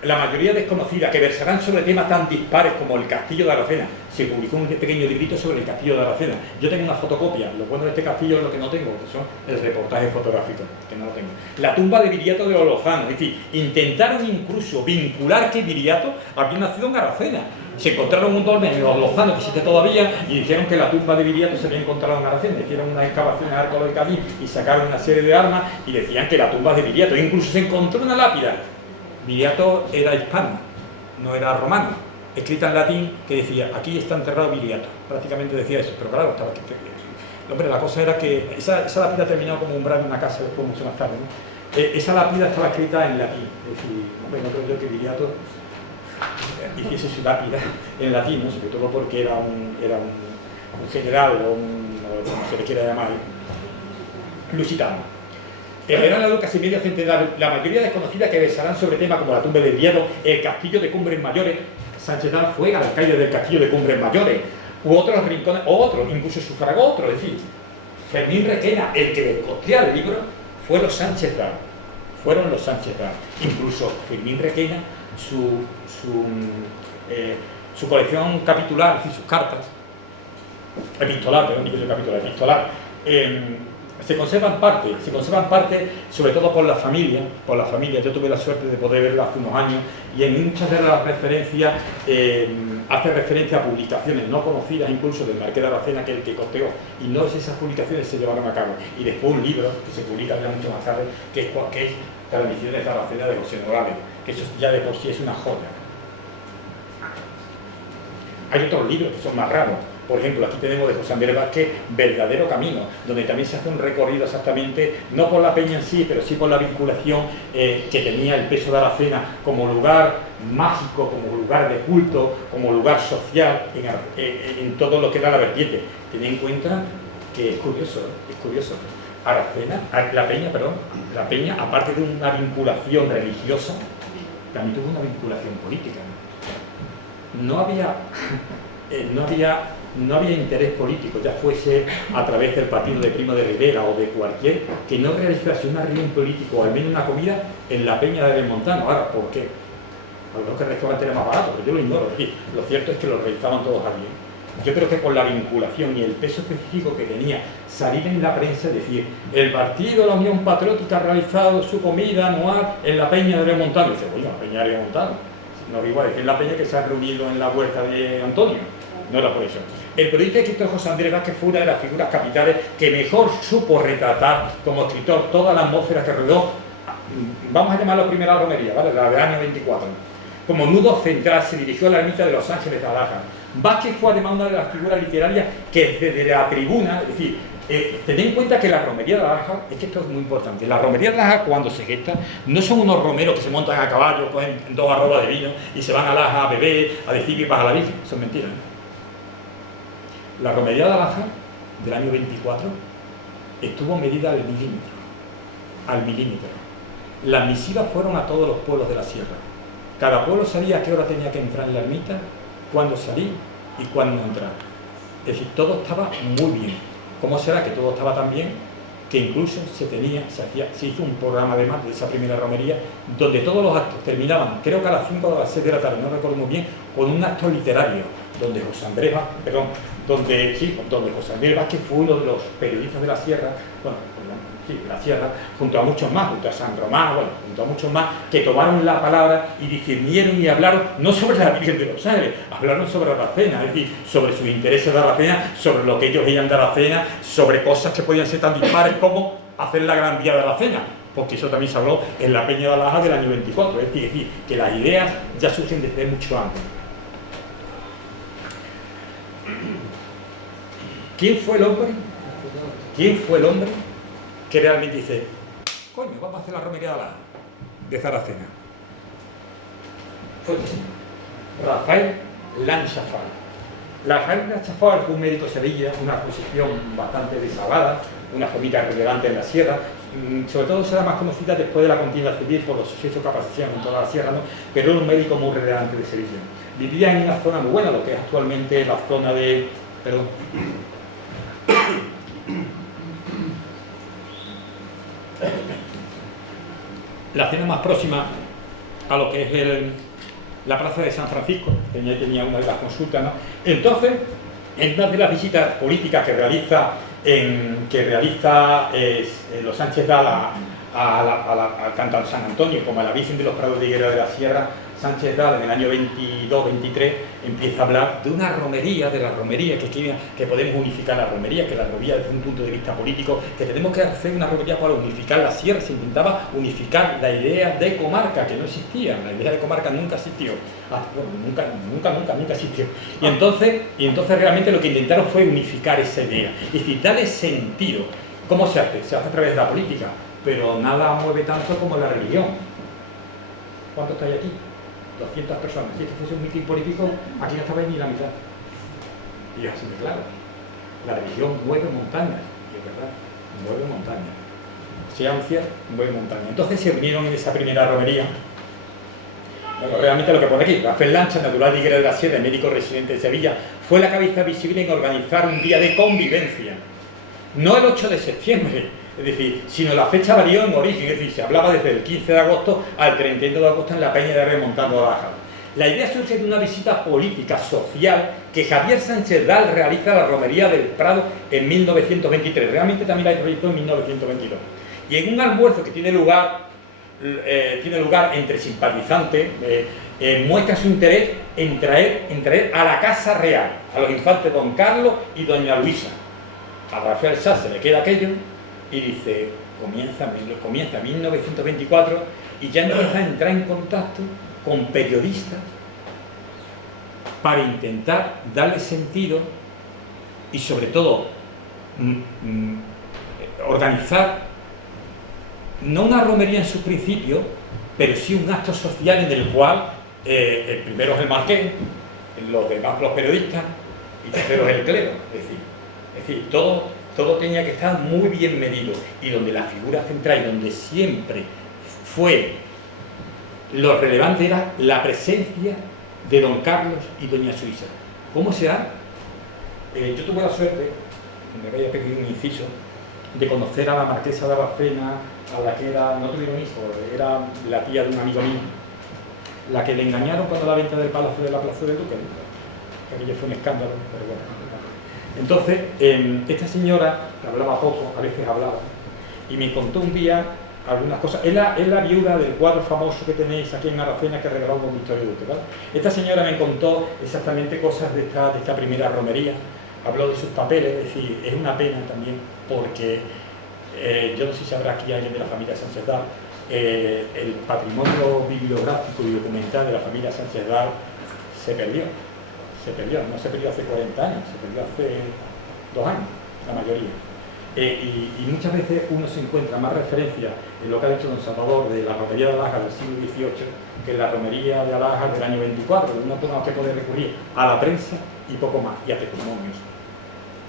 La mayoría desconocida, que versarán sobre temas tan dispares como el Castillo de Aracena. Se publicó un pequeño librito sobre el Castillo de Aracena. Yo tengo una fotocopia, lo bueno de este castillo es lo que no tengo, que son el reportaje fotográfico, que no lo tengo. La tumba de Viriato de los Lozanos, es decir, intentaron incluso vincular que Viriato había nacido en Aracena. Se encontraron un dolmen en los Lozanos, que existe todavía, y dijeron que la tumba de Viriato se había encontrado en Aracena. Hicieron una excavación en Arco de Cádiz y sacaron una serie de armas y decían que la tumba de Viriato. Incluso se encontró una lápida. Viriato era hispano, no era romano, escrita en latín, que decía, aquí está enterrado Viriato. Prácticamente decía eso, pero claro, estaba escrito. Hombre, la cosa era que esa lápida terminó como umbral en una casa después, mucho más tarde, ¿no? Esa lápida estaba escrita en latín, es decir, hombre, no creo yo que Viriato hiciese su lápida en latín, ¿no? Sobre todo porque era un general o como se le quiera llamar, lusitano. Verán la luz casi medio centenar, la mayoría desconocida, que versarán sobre temas como la tumba de Viriato, el castillo de Cumbres Mayores. Sanchezá fue alcalde del castillo de Cumbres Mayores, u otros rincones, o otros, incluso sufragó otro, es decir, Fermín Requena, el que le costrea el libro, fueron los Sanchezá. Incluso Fermín Requena, su colección capitular, es decir, sus cartas, epistolar, Se conservan parte, sobre todo por la familia. Yo tuve la suerte de poder verla hace unos años y en muchas de las referencias hace referencia a publicaciones no conocidas incluso del Marqués de Aracena, que es el que costeó, y no esas publicaciones se llevaron a cabo. Y después un libro que se publica ya mucho más tarde, que es Tradiciones de Aracena de José Nogales, que eso ya de por sí es una joya. Hay otros libros que son más raros. Por ejemplo, aquí tenemos de José Andrés Vázquez Verdadero Camino, donde también se hace un recorrido exactamente, no por la peña en sí, pero sí por la vinculación que tenía el peso de Aracena como lugar mágico, como lugar de culto, como lugar social en todo lo que era la vertiente. Tened en cuenta que es curioso. Aracena, la peña, aparte de una vinculación religiosa, también tuvo una vinculación política. No había interés político, ya fuese a través del partido de Primo de Rivera o de cualquier, que no realizase una reunión política o al menos una comida en la peña de Belmontano. Ahora, ¿por qué? A lo mejor que el restaurante era más barato, pero yo lo ignoro. Es decir, lo cierto es que lo realizaban todos allí. Yo creo que por la vinculación y el peso específico que tenía salir en la prensa y decir el partido de la Unión Patriótica ha realizado su comida anual en la peña de Belmontano. Y dice, oye, la peña de Belmontano. No iba a decir la peña que se ha reunido en la huerta de Antonio. No era por eso. El periodista escritor José Andrés Vázquez fue una de las figuras capitales que mejor supo retratar como escritor toda la atmósfera que rodeó, vamos a llamarlo primera romería, ¿vale? La del año 24. Como nudo central se dirigió a la ermita de Los Ángeles de Alhambra. Vázquez fue además una de las figuras literarias que desde la tribuna, es decir, tened en cuenta que la romería de Alhambra, es que esto es muy importante, la romería de Alhambra cuando se gesta, no son unos romeros que se montan a caballo, cogen 2 arrobas de vino y se van a Alhambra a beber, a decir pipas a la Virgen, son mentiras, ¿no? La romería de Alhambra del año 24 estuvo medida al milímetro. Las misivas fueron a todos los pueblos de la sierra. Cada pueblo sabía a qué hora tenía que entrar en la ermita, cuándo salir y cuándo entrar. Es decir, todo estaba muy bien. ¿Cómo será que todo estaba tan bien? Que incluso se hizo un programa además de esa primera romería donde todos los actos terminaban, creo que a las 5 o a las 6 de la tarde, no recuerdo muy bien, con un acto literario donde José Andrés Vázquez fue uno de los periodistas de la Sierra, de la Sierra, junto a muchos más, junto a San Román, junto a muchos más, que tomaron la palabra y discernieron y hablaron no sobre la Virgen de los Ángeles, hablaron sobre Aracena, es decir, sobre sus intereses de Aracena, sobre lo que ellos veían de Aracena, sobre cosas que podían ser tan dispares como hacer la gran vía de Aracena, porque eso también se habló en la Peña de Alhambra del año 24, es decir, que las ideas ya surgen desde mucho antes. ¿Quién fue el hombre que realmente dice, coño, vamos a hacer la romería de Zaracena? Fue Rafael Lanchafal. Rafael Lanchafal fue un médico de Sevilla, una posición bastante desahogada, una familia relevante en la sierra, sobre todo será más conocida después de la contienda civil por los sucesos que aparecían en toda la sierra, ¿no? Pero era un médico muy relevante de Sevilla. Vivía en una zona muy buena, lo que es actualmente la zona de... Perdón. La zona más próxima a lo que es la plaza de San Francisco, tenía una de las consultas, ¿no? Entonces, en una de las visitas políticas que realiza los Sánchez Dal tanto a San Antonio como a la Virgen de los Prados de Higuera de la Sierra, Sánchez Dal en el año 22-23 empieza a hablar de una romería, de la romería, que podemos unificar la romería, que la romería desde un punto de vista político, que tenemos que hacer una romería para unificar la sierra. Se intentaba unificar la idea de comarca, que no existía, la idea de comarca nunca existió, nunca existió. Y entonces realmente lo que intentaron fue unificar esa idea, es decir, darle sentido. ¿Cómo se hace? Se hace a través de la política, pero nada mueve tanto como la religión. ¿Cuántos estáis aquí? 200 personas. Si esto fuese un mitin político, aquí no estabais ni la mitad. Y así de claro. La religión mueve montañas, y es verdad, mueve montañas. Sea un cierre, mueve montañas. Entonces se unieron en esa primera romería. Bueno, realmente lo que pone aquí, Rafael Lancha, natural de Higuera de la Sierra, médico residente de Sevilla, fue la cabeza visible en organizar un día de convivencia. No el 8 de septiembre, es decir, sino la fecha varió en origen, es decir, se hablaba desde el 15 de agosto al 31 de agosto en la Peña de Belmontano de Alhambra. La idea surge de una visita política, social, que Javier Sánchez Dal realiza a la romería del Prado en 1923. Realmente también la realizó en 1922. Y en un almuerzo que tiene lugar entre simpatizantes, muestra su interés en traer a la Casa Real a los infantes Don Carlos y Doña Luisa. A Rafael Sá se le queda aquello y dice, comienza 1924 y ya empieza a entrar en contacto con periodistas para intentar darle sentido y sobre todo organizar no una romería en su principio, pero sí un acto social en el cual el primero es el marqués, los demás los periodistas y tercero es el clero. Es decir, todo tenía que estar muy bien medido, y donde la figura central y donde siempre fue lo relevante era la presencia de Don Carlos y Doña Suiza. ¿Cómo se da? Yo tuve la suerte, me voy a pedir un inciso, de conocer a la marquesa de Aracena, a la que era, no tuvieron hijos, era la tía de un amigo mío, la que le engañaron cuando la venta del palacio de la Plaza de Duque, que aquello fue un escándalo, pero bueno. Entonces, esta señora, que hablaba poco, a veces hablaba, y me contó un día algunas cosas. Es la viuda del cuadro famoso que tenéis aquí en Aracena que regaló Don Victorio Duque, ¿vale? Esta señora me contó exactamente cosas de esta primera romería, habló de sus papeles, es decir, es una pena también porque yo no sé si habrá aquí alguien de la familia Sánchez Dal, el patrimonio bibliográfico y documental de la familia Sánchez Dal se perdió, no se perdió hace 40 años, se perdió hace 2 años, la mayoría. Y muchas veces uno se encuentra más referencia en lo que ha dicho don Salvador de la romería de Alhaja del siglo XVIII que en la romería de Alhaja del año 24, donde uno tenga que poder recurrir a la prensa y poco más, y a testimonios.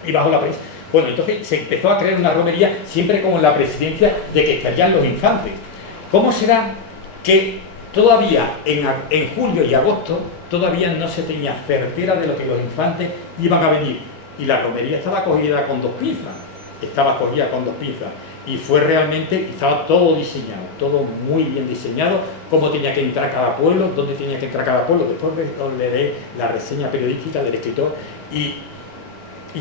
Y bajo la prensa. Bueno, entonces se empezó a crear una romería siempre como en la presidencia de que estarían los infantes. ¿Cómo será que todavía en julio y agosto todavía no se tenía certera de lo que los infantes iban a venir? Y la romería estaba cogida con 2 pinzas. Y fue realmente, estaba todo diseñado, todo muy bien diseñado, cómo tenía que entrar cada pueblo, dónde tenía que entrar cada pueblo. Después os leeré la reseña periodística del escritor y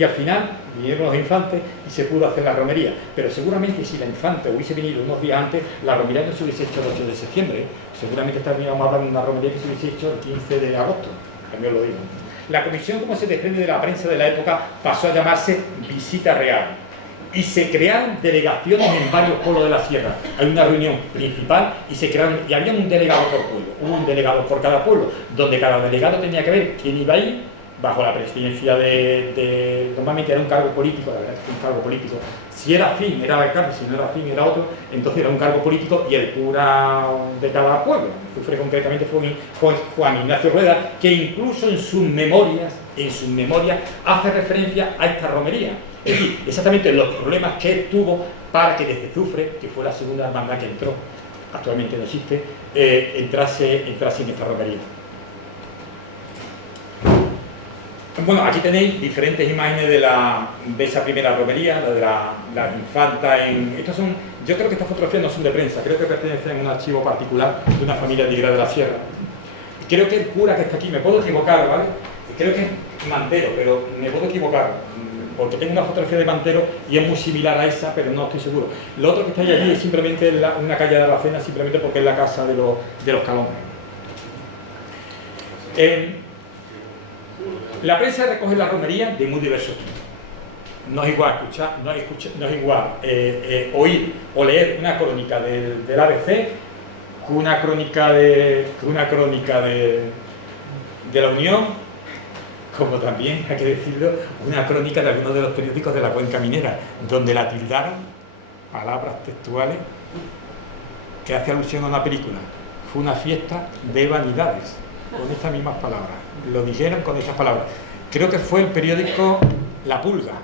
al final vinieron los infantes y se pudo hacer la romería. Pero seguramente si la infanta hubiese venido unos días antes, la romería no se hubiese hecho el 8 de septiembre. Seguramente estaríamos hablando de una romería que se hubiese hecho el 15 de agosto, también lo digo. La comisión, como se desprende de la prensa de la época, pasó a llamarse Visita Real. Y se crearon delegaciones en varios pueblos de la sierra. Hay una reunión principal y había un delegado por pueblo, hubo un delegado por cada pueblo, donde cada delegado tenía que ver quién iba a ir, bajo la presidencia normalmente era un cargo político, la verdad es que un cargo político. Si era afín, era alcalde, si no era afín, era otro, entonces era un cargo político y el cura de cada pueblo. Sufre concretamente fue Juan Ignacio Rueda, que incluso en sus memorias hace referencia a esta romería. Es decir, exactamente los problemas que él tuvo para que desde Zufre, que fue la segunda hermandad que entró, actualmente no existe, entrase en esta romería. Bueno, aquí tenéis diferentes imágenes de esa primera romería, la de la infanta. Yo creo que estas fotografías no son de prensa, creo que pertenecen a un archivo particular de una familia de Higuera de la Sierra. Creo que el cura que está aquí, me puedo equivocar, ¿vale? Creo que es Mantero, pero me puedo equivocar, porque tengo una fotografía de Mantero y es muy similar a esa, pero no estoy seguro. Lo otro que está allí es simplemente una calle de Aracena, simplemente porque es la casa de los Calones. La prensa recoge la romería de muy diversos tipos. No es igual oír o leer una crónica del ABC que una crónica de la Unión, como también, hay que decirlo, una crónica de algunos de los periódicos de la Cuenca Minera, donde la tildaron, palabras textuales, que hace alusión a una película. Fue una fiesta de vanidades, con estas mismas palabras. Lo dijeron con estas palabras. Creo que fue el periódico La Pulga.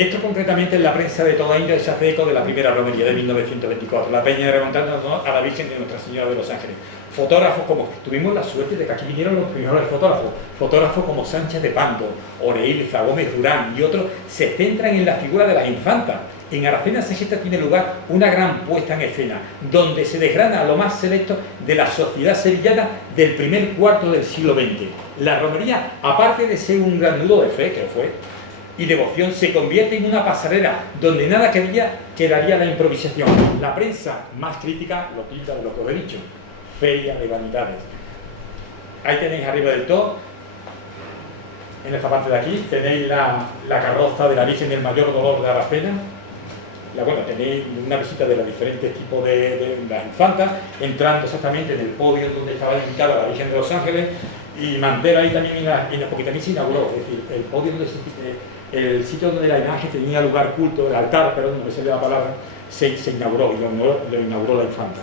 Esto concretamente en la prensa de toda India se hace eco de la primera romería de 1924, la Peña de remontando a la Virgen de Nuestra Señora de los Ángeles. Fotógrafos como, tuvimos la suerte de que aquí vinieron los primeros fotógrafos como Sánchez de Pando, Oreilza, Gómez Durán y otros, se centran en la figura de las infantas. En Aracena Segesta tiene lugar una gran puesta en escena, donde se desgrana lo más selecto de la sociedad sevillana del primer cuarto del siglo XX. La romería, aparte de ser un gran nudo de fe, que fue, y devoción, se convierte en una pasarela donde nada quedaría la improvisación. La prensa más crítica lo pinta de lo que os he dicho, feria de vanidades. Ahí tenéis arriba del todo, en esta parte de aquí, tenéis la carroza de la Virgen del Mayor Dolor de Aracena. Bueno, tenéis una visita de los diferentes tipos de las infantas, entrando exactamente en el podio donde estaba invitada la Virgen de los Ángeles, y Mandela ahí también, porque también se inauguró, es decir, el podio donde el sitio donde la imagen tenía lugar culto, el altar, perdón, no me sale la palabra, se inauguró, y lo inauguró la infanta.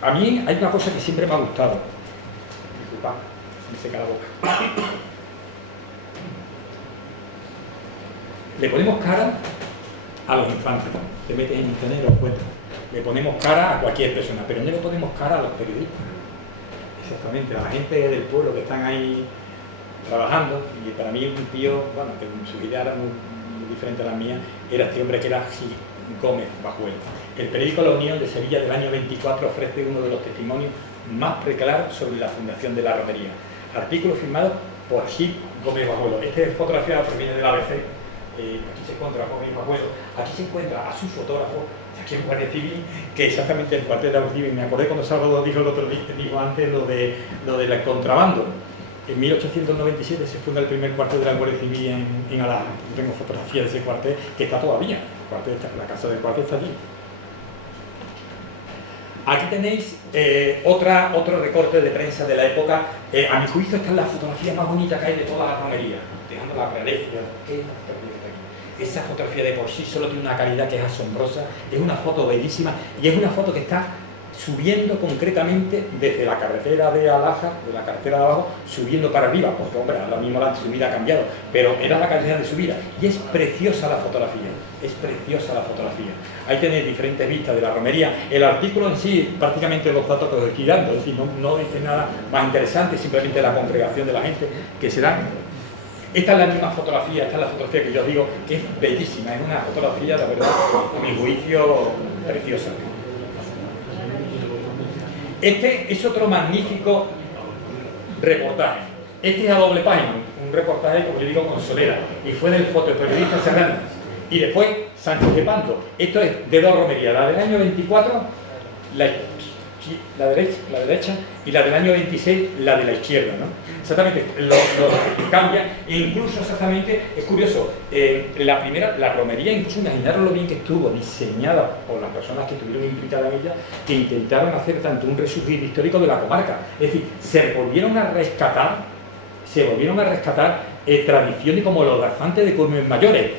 A mí hay una cosa que siempre me ha gustado. Disculpa, me seca la boca. Le ponemos cara a los infantes. Te metes en internet y lo encuentras. Le ponemos cara a cualquier persona, pero no le ponemos cara a los periodistas. Exactamente, a la gente del pueblo que están ahí trabajando. Y para mí un tío, bueno, que su idea era muy diferente a la mía, era este hombre que era Gil Gómez Bajuel. El periódico La Unión de Sevilla del año 24 ofrece uno de los testimonios más preclaros sobre la fundación de la romería. Artículo firmado por Gil Gómez Bajuelo. Esta fotografía proviene del ABC. Aquí se encuentra a Gómez Bajuelo. Aquí se encuentra a su fotógrafo, aquí en Guardia Civil, que exactamente el cuartel de la Guardia Civil. Me acordé cuando Salvador dijo el otro día, dijo antes lo del contrabando. En 1897 se funda el primer cuartel de la Guardia Civil en Alhama. Tengo fotografía de ese cuartel que está todavía. La casa del cuartel está allí. Aquí tenéis otro recorte de prensa de la época. A mi juicio esta es la fotografía más bonita que hay de toda la romería, dejando la realeza. Esa fotografía de por sí solo tiene una calidad que es asombrosa, es una foto bellísima y es una foto que está subiendo concretamente desde la carretera de Alhaja, de la carretera de abajo, subiendo para arriba, porque hombre, ahora mismo la subida ha cambiado, pero era la calidad de subida y es preciosa la fotografía, es preciosa la fotografía. Ahí tenéis diferentes vistas de la romería. El artículo en sí, prácticamente los datos que os estoy dando, es decir, no dice nada más interesante, simplemente la congregación de la gente que se da. Esta es la misma fotografía, esta es la fotografía que yo digo que es bellísima, es una fotografía, la verdad, a mi juicio, preciosa. Este es otro magnífico reportaje. Este es a doble página, un reportaje, como yo digo, con solera, y fue del fotoperiodista Serrano. Y después, Sánchez de Pando. Esto es de dos romerías, la del año 24, la derecha, y la del año 26, la de la izquierda, ¿no? Exactamente, lo cambia, e incluso exactamente, es curioso, la romería, incluso imaginaros lo bien que estuvo diseñada por las personas que estuvieron implicadas en ella, que intentaron hacer tanto un resurgir histórico de la comarca. Es decir, se volvieron a rescatar tradiciones como los danzantes de Colmenar Mayores.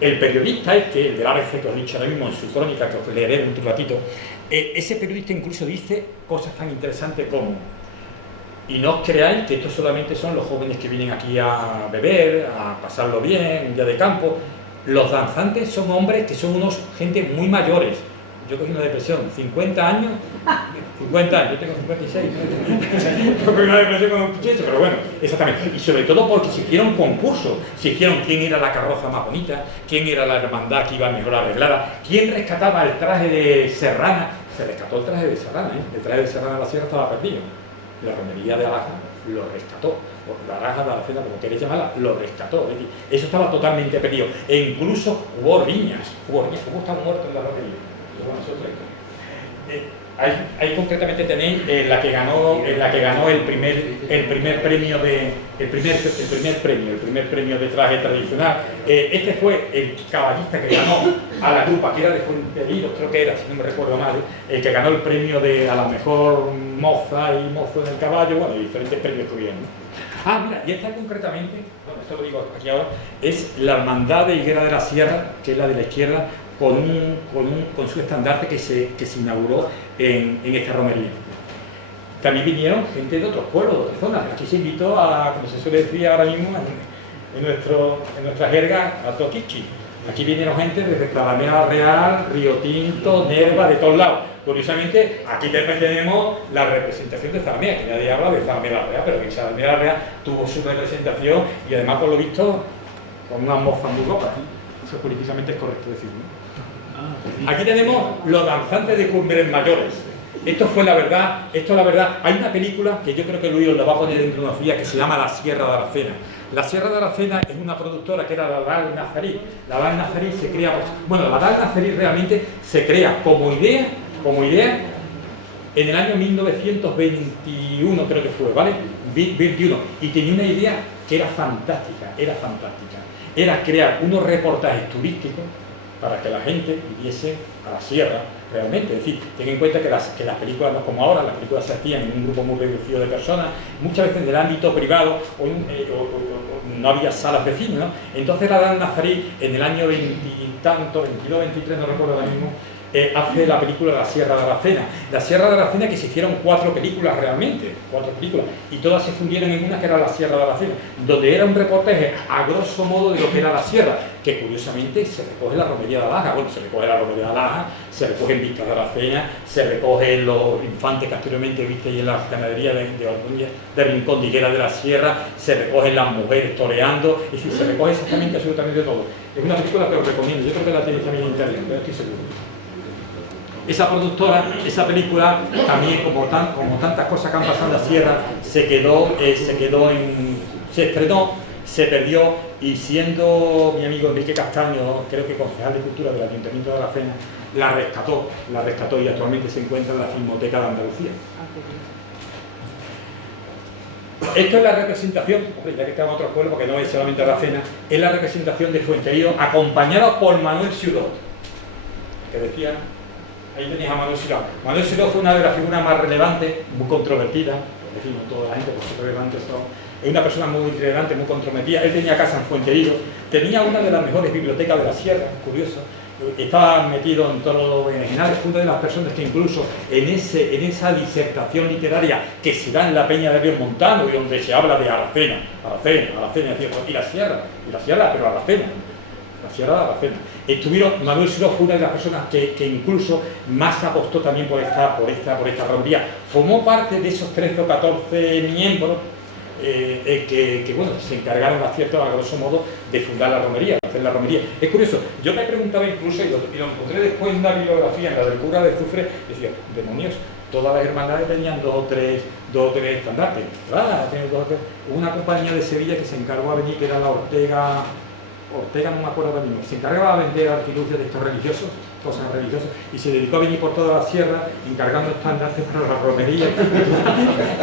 El periodista el del ABC que os he dicho ahora mismo en su crónica, que os leeré en un ratito, ese periodista incluso dice cosas tan interesantes como: y no os creáis que estos solamente son los jóvenes que vienen aquí a beber, a pasarlo bien, un día de campo. Los danzantes son hombres que son gente muy mayores. Yo cogí una depresión, 50 años, yo tengo 56, yo cogí una depresión con un muchacho, pero bueno, exactamente. Y sobre todo porque se hicieron concursos, se hicieron quién era la carroza más bonita, quién era la hermandad que iba mejor arreglada, quién rescataba el traje de Serrana. Se rescató el traje de Serrana, el traje de Serrana de la Sierra estaba perdido. La romería de Alhaja lo rescató, o la Alhaja de Aracena, como queréis llamarla, lo rescató. Es decir, eso estaba totalmente perdido. E incluso hubo riñas, ¿cómo están muertos en la romería? Ahí concretamente tenéis la que ganó el primer premio de traje tradicional. Este fue el caballista que ganó a la grupa, que era de Fuentevidos, creo que era, si no me recuerdo mal, el que ganó el premio a la mejor moza y mozo en el caballo, bueno, y diferentes premios que hubieron, ¿no? Mira, y esta concretamente, bueno, esto lo digo aquí ahora, es la Hermandad de Higuera de la Sierra, que es la de la izquierda, con su estandarte que se inauguró en esta romería. También vinieron gente de otros pueblos, de otras zonas. Aquí se invitó a, como se suele decir ahora mismo, en nuestra jerga, a Toquichi. Aquí vinieron gente desde Zalamea Real, Río Tinto, Nerva, de todos lados. Curiosamente, aquí también tenemos la representación de Zalamea, que nadie habla de Zalamea Real, pero que Zalamea Real tuvo su representación y además, por lo visto, con una mofa muy guapa. Eso políticamente es correcto decirlo. Aquí tenemos los danzantes de cumbres mayores. Esto fue la verdad, esto es la verdad. Hay una película que yo creo que Luis os la va a poner dentro de unos días que se llama La Sierra de Aracena. La Sierra de Aracena es una productora que era la Dal Nazarí. La Dal Nazarí se crea, bueno, la Dal Nazarí realmente se crea como idea en el año 1921, creo que fue, ¿vale? 21. Y tenía una idea que era fantástica, Era crear unos reportajes turísticos para que la gente viviese a la sierra realmente. Es decir, ten en cuenta que las películas, no como ahora, las películas se hacían en un grupo muy reducido de personas, muchas veces en el ámbito privado o no había salas de cine, ¿no? Entonces la Dal Nazarí, en el año 20 y tanto, 22, 23, no recuerdo ahora mismo, hace la película La Sierra de Aracena. La Sierra de Aracena, que se hicieron 4 películas realmente, 4 películas, y todas se fundieron en una que era La Sierra de Aracena, donde era un reportaje a grosso modo de lo que era la sierra, que curiosamente se recoge la romería de Alaja. Bueno, se recoge la romería de Alaja, se recogen vistas de Aracena, se recogen los infantes que anteriormente visteis en la ganadería de Ordóñez, de Rincón de Higuera de la Sierra, se recogen las mujeres toreando, es decir, se recoge exactamente, absolutamente todo. Es una película que os recomiendo, yo creo que la tenéis también en internet, pero estoy seguro. Esa productora, esa película, también como tantas cosas que han pasado en la sierra, se estrenó, se perdió, y siendo mi amigo Enrique Castaño, creo que concejal de Cultura del Ayuntamiento de Aracena, la rescató y actualmente se encuentra en la Filmoteca de Andalucía. Esto es la representación, ya que estamos en otros pueblos, porque no es solamente Aracena, es la representación de Fuenterío, acompañado por Manuel Siró, que decía. Ahí tenéis a Manuel Siró. Manuel Siró fue una de las figuras más relevantes, muy controvertida, decimos toda la gente, porque relevantes son. Es una persona muy relevante, muy comprometida. Él tenía casa en Fuenterío, tenía una de las mejores bibliotecas de la sierra, curioso. Estaba metido en todo lo general. Fue una de las personas que incluso en esa disertación literaria que se da en la Peña de Río Montano, y donde se habla de Aracena, y la sierra, pero Aracena. La Sierra de Aracena. Manuel Siró fue una de las personas que incluso más apostó también por esta romería. Formó parte de esos 13 o 14 miembros que bueno, se encargaron a grosso modo de fundar la romería, de hacer la romería. Es curioso, yo me preguntaba incluso, y lo encontré después en una bibliografía, en la del cura de Zufre, decía, demonios, todas las hermandades tenían dos o tres estandartes. Hubo una compañía de Sevilla que se encargó a venir, que era la Ortega, no me acuerdo ahora mismo, se encargaba de vender artilugios de estos religiosos, cosas religiosas, y se dedicó a venir por toda la sierra encargando estandartes para la romería.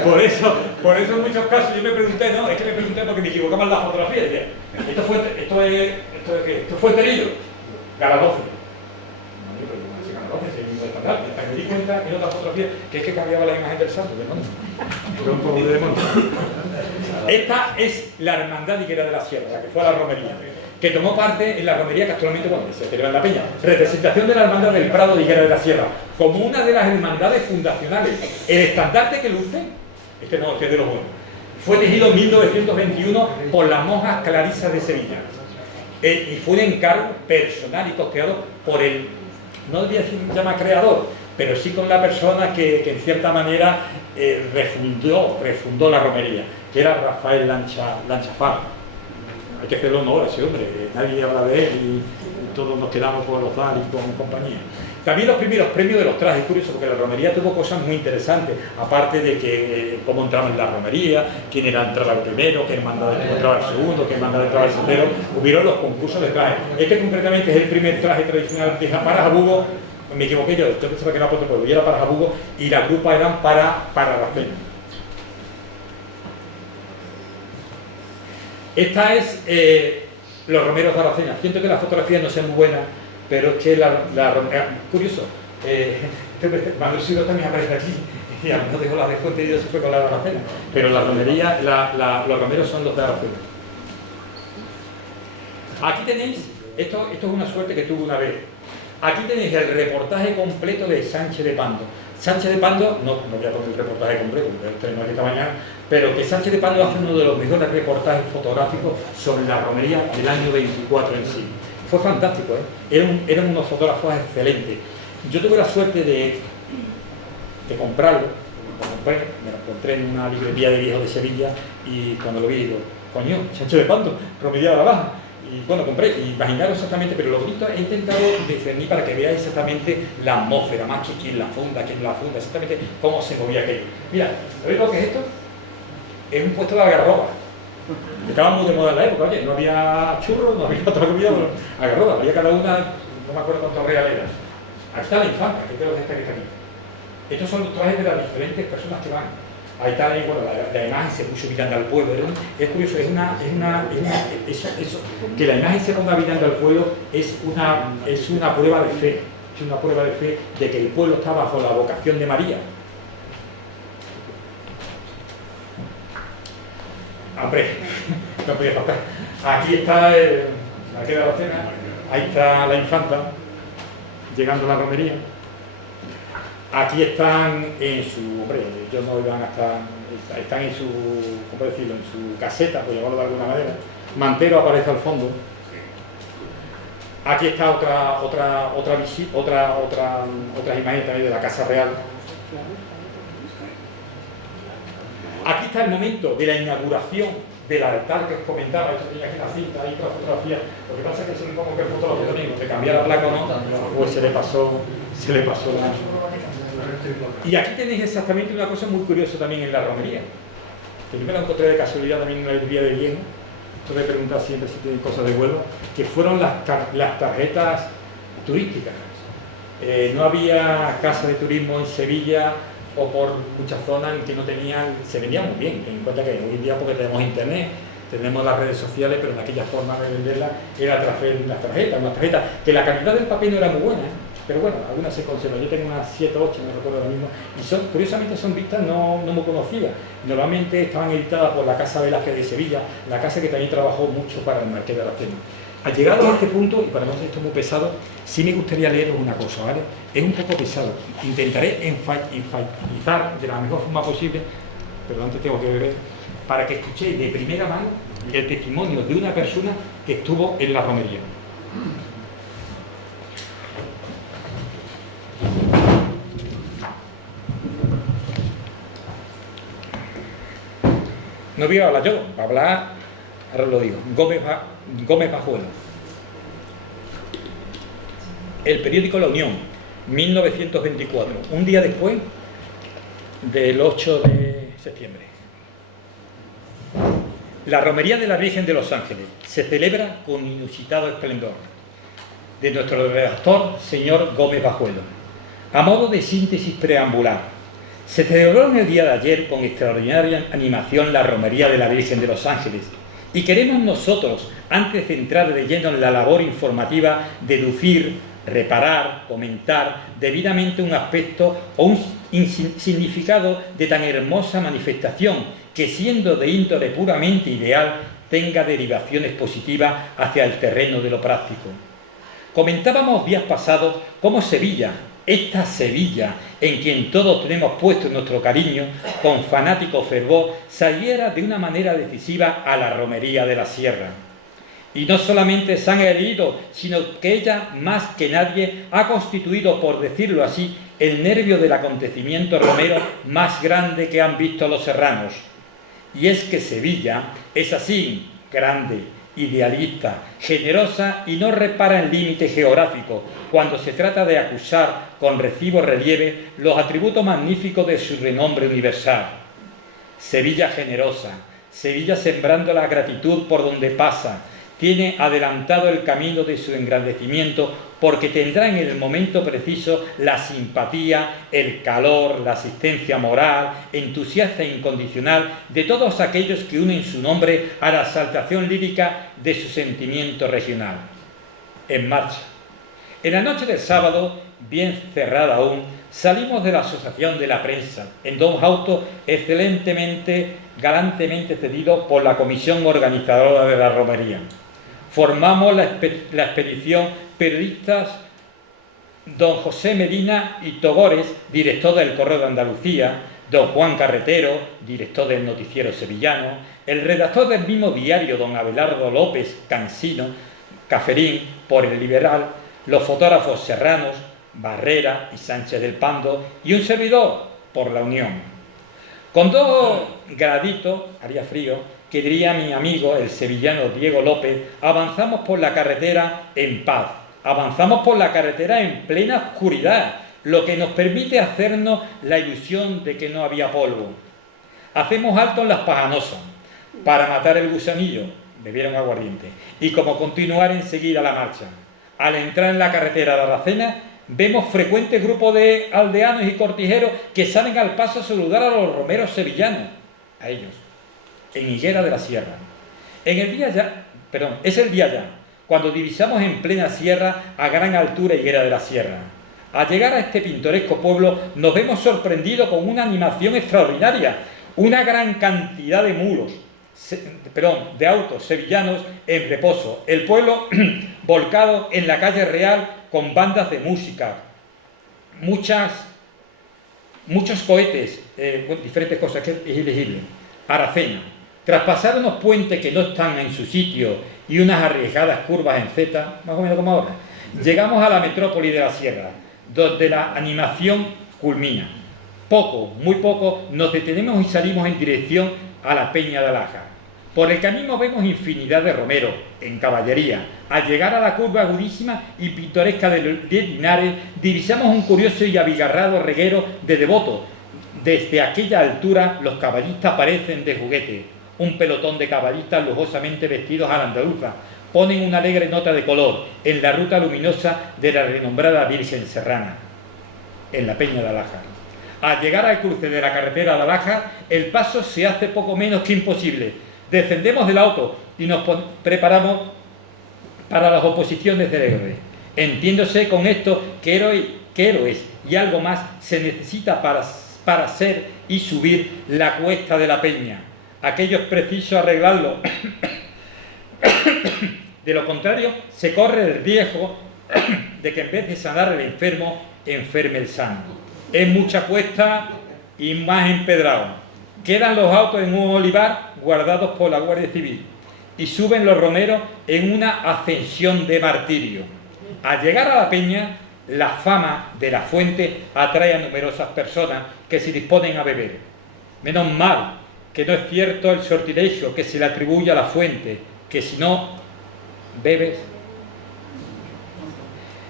por eso en muchos casos yo me pregunté, porque me equivocaba en la fotografía, decía, esto fue Terillo, Galadoce. Hasta que me di cuenta en otra fotografía que es que cambiaba la imagen del santo, demonio. Esta es la hermandad higuera de la sierra, la que fue a la romería, que tomó parte en la romería que actualmente se celebra en la Peña. Representación de la hermandad del Prado de Higuera de la Sierra, como una de las hermandades fundacionales. El estandarte que luce, este no, este es de los buenos, fue tejido en 1921 por las monjas clarisas de Sevilla. Y fue un encargo personal y costeado por el, no debería decir llama creador, pero sí con la persona que en cierta manera refundó la romería, que era Rafael Lanchafar. Hay que hacerle honor a ese hombre, nadie habla de él y todos nos quedamos con los DAR y con compañía. También los primeros premios de los trajes, curioso, porque la romería tuvo cosas muy interesantes, aparte de que cómo entraban en la romería, quién entraba el primero, qué hermandad entraba el segundo, qué hermandad entraba el tercero, hubieron los concursos de trajes. Este concretamente es el primer traje tradicional de Parajabugo, me equivoqué yo pensaba que era para otro pueblo, y era Parajabugo, y la grupa eran para Aracena. Esta es los romeros de Aracena. Siento que las fotografías no sean muy buenas, pero es que curioso, Manuel Siró también aparece aquí, y no dejó la de Fuenterío, se fue con la de Aracena, pero la romería, los romeros son los de Aracena. Aquí tenéis, esto es una suerte que tuve una vez. Aquí tenéis el reportaje completo de Sánchez de Pando. Sánchez de Pando, no voy a poner el reportaje completo, porque tenemos esta mañana, pero que Sánchez de Pando hace uno de los mejores reportajes fotográficos sobre la romería del año 24 en sí. Fue fantástico, ¿eh? Eran unos fotógrafos excelentes. Yo tuve la suerte de comprarlo, me lo encontré en una librería de viejos de Sevilla y cuando lo vi digo, coño, Sánchez de Pando, romería de la Baja. Y bueno, compré, imaginaros exactamente, pero lo bonito he intentado discernir para que veáis exactamente la atmósfera, más que quién la funda, exactamente cómo se movía aquello. Mira, ¿veis lo que es esto? Es un puesto de algarroba. Estaba muy de moda en la época, oye, no había churros, no había otra comida, pero algarroba, había cada una, no me acuerdo cuántos reales eran. Aquí está la infanta, que creo que está aquí. Estos son los trajes de las diferentes personas que van. Ahí está, bueno, la imagen se puso mirando al pueblo. Es curioso, eso, que la imagen se ponga mirando al pueblo es una prueba de fe. Es una prueba de fe de que el pueblo está bajo la vocación de María. Hombre, no podía faltar. Aquí está la queda la cena, ahí está la infanta, llegando a la romería. Aquí están en su, hombre, ellos no iban hasta, están en su, ¿cómo decirlo?, en su caseta, por llamarlo de alguna manera. Mantero aparece al fondo. Aquí está otras imágenes también de la Casa Real. Aquí está el momento de la inauguración del altar que os comentaba. Esto tenía aquí la cinta, hay otra fotografía. Lo que pasa es que se le pongo que el fotógrafo también, de cambiar la placa o no, pues se le pasó la... Y aquí tenéis exactamente una cosa muy curiosa también en la romería, que yo me la encontré de casualidad también en una librería de viejo. Esto me pregunta siempre si tienen cosas de Huelva, que fueron las tarjetas turísticas. No había casa de turismo en Sevilla o por muchas zonas que no tenían, se vendían muy bien. Ten en cuenta que hoy en día, porque tenemos internet, tenemos las redes sociales, pero en aquella forma de venderlas era a través de las tarjetas, unas tarjetas que la calidad del papel no era muy buena, pero bueno, algunas se conservan. Yo tengo unas 7 o 8, no recuerdo ahora mismo, y curiosamente son vistas no muy conocidas. Normalmente estaban editadas por la Casa Velázquez de Sevilla, la casa que también trabajó mucho para el Marqués de Aracena. Al llegar a este punto, y para no ser esto muy pesado, sí me gustaría leeros una cosa, ¿vale? Es un poco pesado. Intentaré enfatizar de la mejor forma posible, pero antes tengo que beber, para que escuchéis de primera mano el testimonio de una persona que estuvo en la romería. No voy a hablar yo, va a hablar, ahora lo digo, Gómez Bajuelo. El periódico La Unión, 1924, un día después del 8 de septiembre. La romería de la Virgen de los Ángeles se celebra con inusitado esplendor. De nuestro redactor, señor Gómez Bajuelo. A modo de síntesis preambular, se celebró en el día de ayer con extraordinaria animación la romería de la Virgen de los Ángeles y queremos nosotros, antes de entrar de lleno en la labor informativa, deducir, reparar, comentar debidamente un aspecto o un significado de tan hermosa manifestación que, siendo de índole puramente ideal, tenga derivaciones positivas hacia el terreno de lo práctico. Comentábamos días pasados cómo Sevilla, esta Sevilla en quien todos tenemos puesto nuestro cariño, con fanático fervor, saliera de una manera decisiva a la romería de la Sierra. Y no solamente se han herido, sino que ella, más que nadie, ha constituido, por decirlo así, el nervio del acontecimiento romero más grande que han visto los serranos. Y es que Sevilla es así, grande, idealista, generosa y no repara en límite geográfico cuando se trata de acusar con recibo relieve los atributos magníficos de su renombre universal. Sevilla generosa, Sevilla sembrando la gratitud por donde pasa, tiene adelantado el camino de su engrandecimiento porque tendrá en el momento preciso la simpatía, el calor, la asistencia moral, entusiasta e incondicional de todos aquellos que unen su nombre a la exaltación lírica de su sentimiento regional. En marcha. En la noche del sábado, bien cerrada aún, salimos de la Asociación de la Prensa, en dos autos galantemente cedidos por la comisión organizadora de la romería. Formamos la expedición periodistas don José Medina y Togores, director del Correo de Andalucía, don Juan Carretero, director del Noticiero Sevillano, el redactor del mismo diario, don Abelardo López Cansino, Caferín, por El Liberal, los fotógrafos serranos, Barrera y Sánchez del Pando, y un servidor, por La Unión. Con 2 graditos, haría frío, que diría mi amigo, el sevillano Diego López, avanzamos por la carretera en paz, avanzamos por la carretera en plena oscuridad, lo que nos permite hacernos la ilusión de que no había polvo. Hacemos alto en Las Pajanosas para matar el gusanillo, bebieron aguardiente, y como continuar enseguida la marcha. Al entrar en la carretera de Aracena, vemos frecuentes grupos de aldeanos y cortijeros que salen al paso a saludar a los romeros sevillanos, a ellos, en Higuera de la Sierra. Es el día ya, cuando divisamos en plena sierra, a gran altura, Higuera de la Sierra. Al llegar a este pintoresco pueblo, nos vemos sorprendidos con una animación extraordinaria, una gran cantidad de de autos sevillanos en reposo, el pueblo volcado en la calle Real con bandas de música, muchos cohetes, diferentes cosas, que es ilegible. Aracena, tras pasar unos puentes que no están en su sitio y unas arriesgadas curvas en Z, más o menos como ahora, llegamos a la metrópoli de la Sierra, donde la animación culmina. Muy poco, nos detenemos y salimos en dirección a la Peña de Alaja. Por el camino vemos infinidad de romeros, en caballería. Al llegar a la curva agudísima y pintoresca de Linares, divisamos un curioso y abigarrado reguero de devotos. Desde aquella altura, los caballistas parecen de juguete. Un pelotón de caballistas lujosamente vestidos a la andaluza ponen una alegre nota de color en la ruta luminosa de la renombrada Virgen Serrana, en la Peña de Alaja. Al llegar al cruce de la carretera de Alaja, el paso se hace poco menos que imposible. Descendemos del auto y nos preparamos para las oposiciones del héroe. Entiéndose con esto que héroes y algo más se necesita para ser y subir la cuesta de la Peña. Aquello es preciso arreglarlo. De lo contrario, se corre el riesgo de que en vez de sanar el enfermo, enferme el sano. Es mucha cuesta y más empedrado. Quedan los autos en un olivar guardados por la Guardia Civil y suben los romeros en una ascensión de martirio. Al llegar a la Peña, la fama de la fuente atrae a numerosas personas que se disponen a beber. Menos mal que no es cierto el sortilegio que se le atribuye a la fuente, que si no bebes.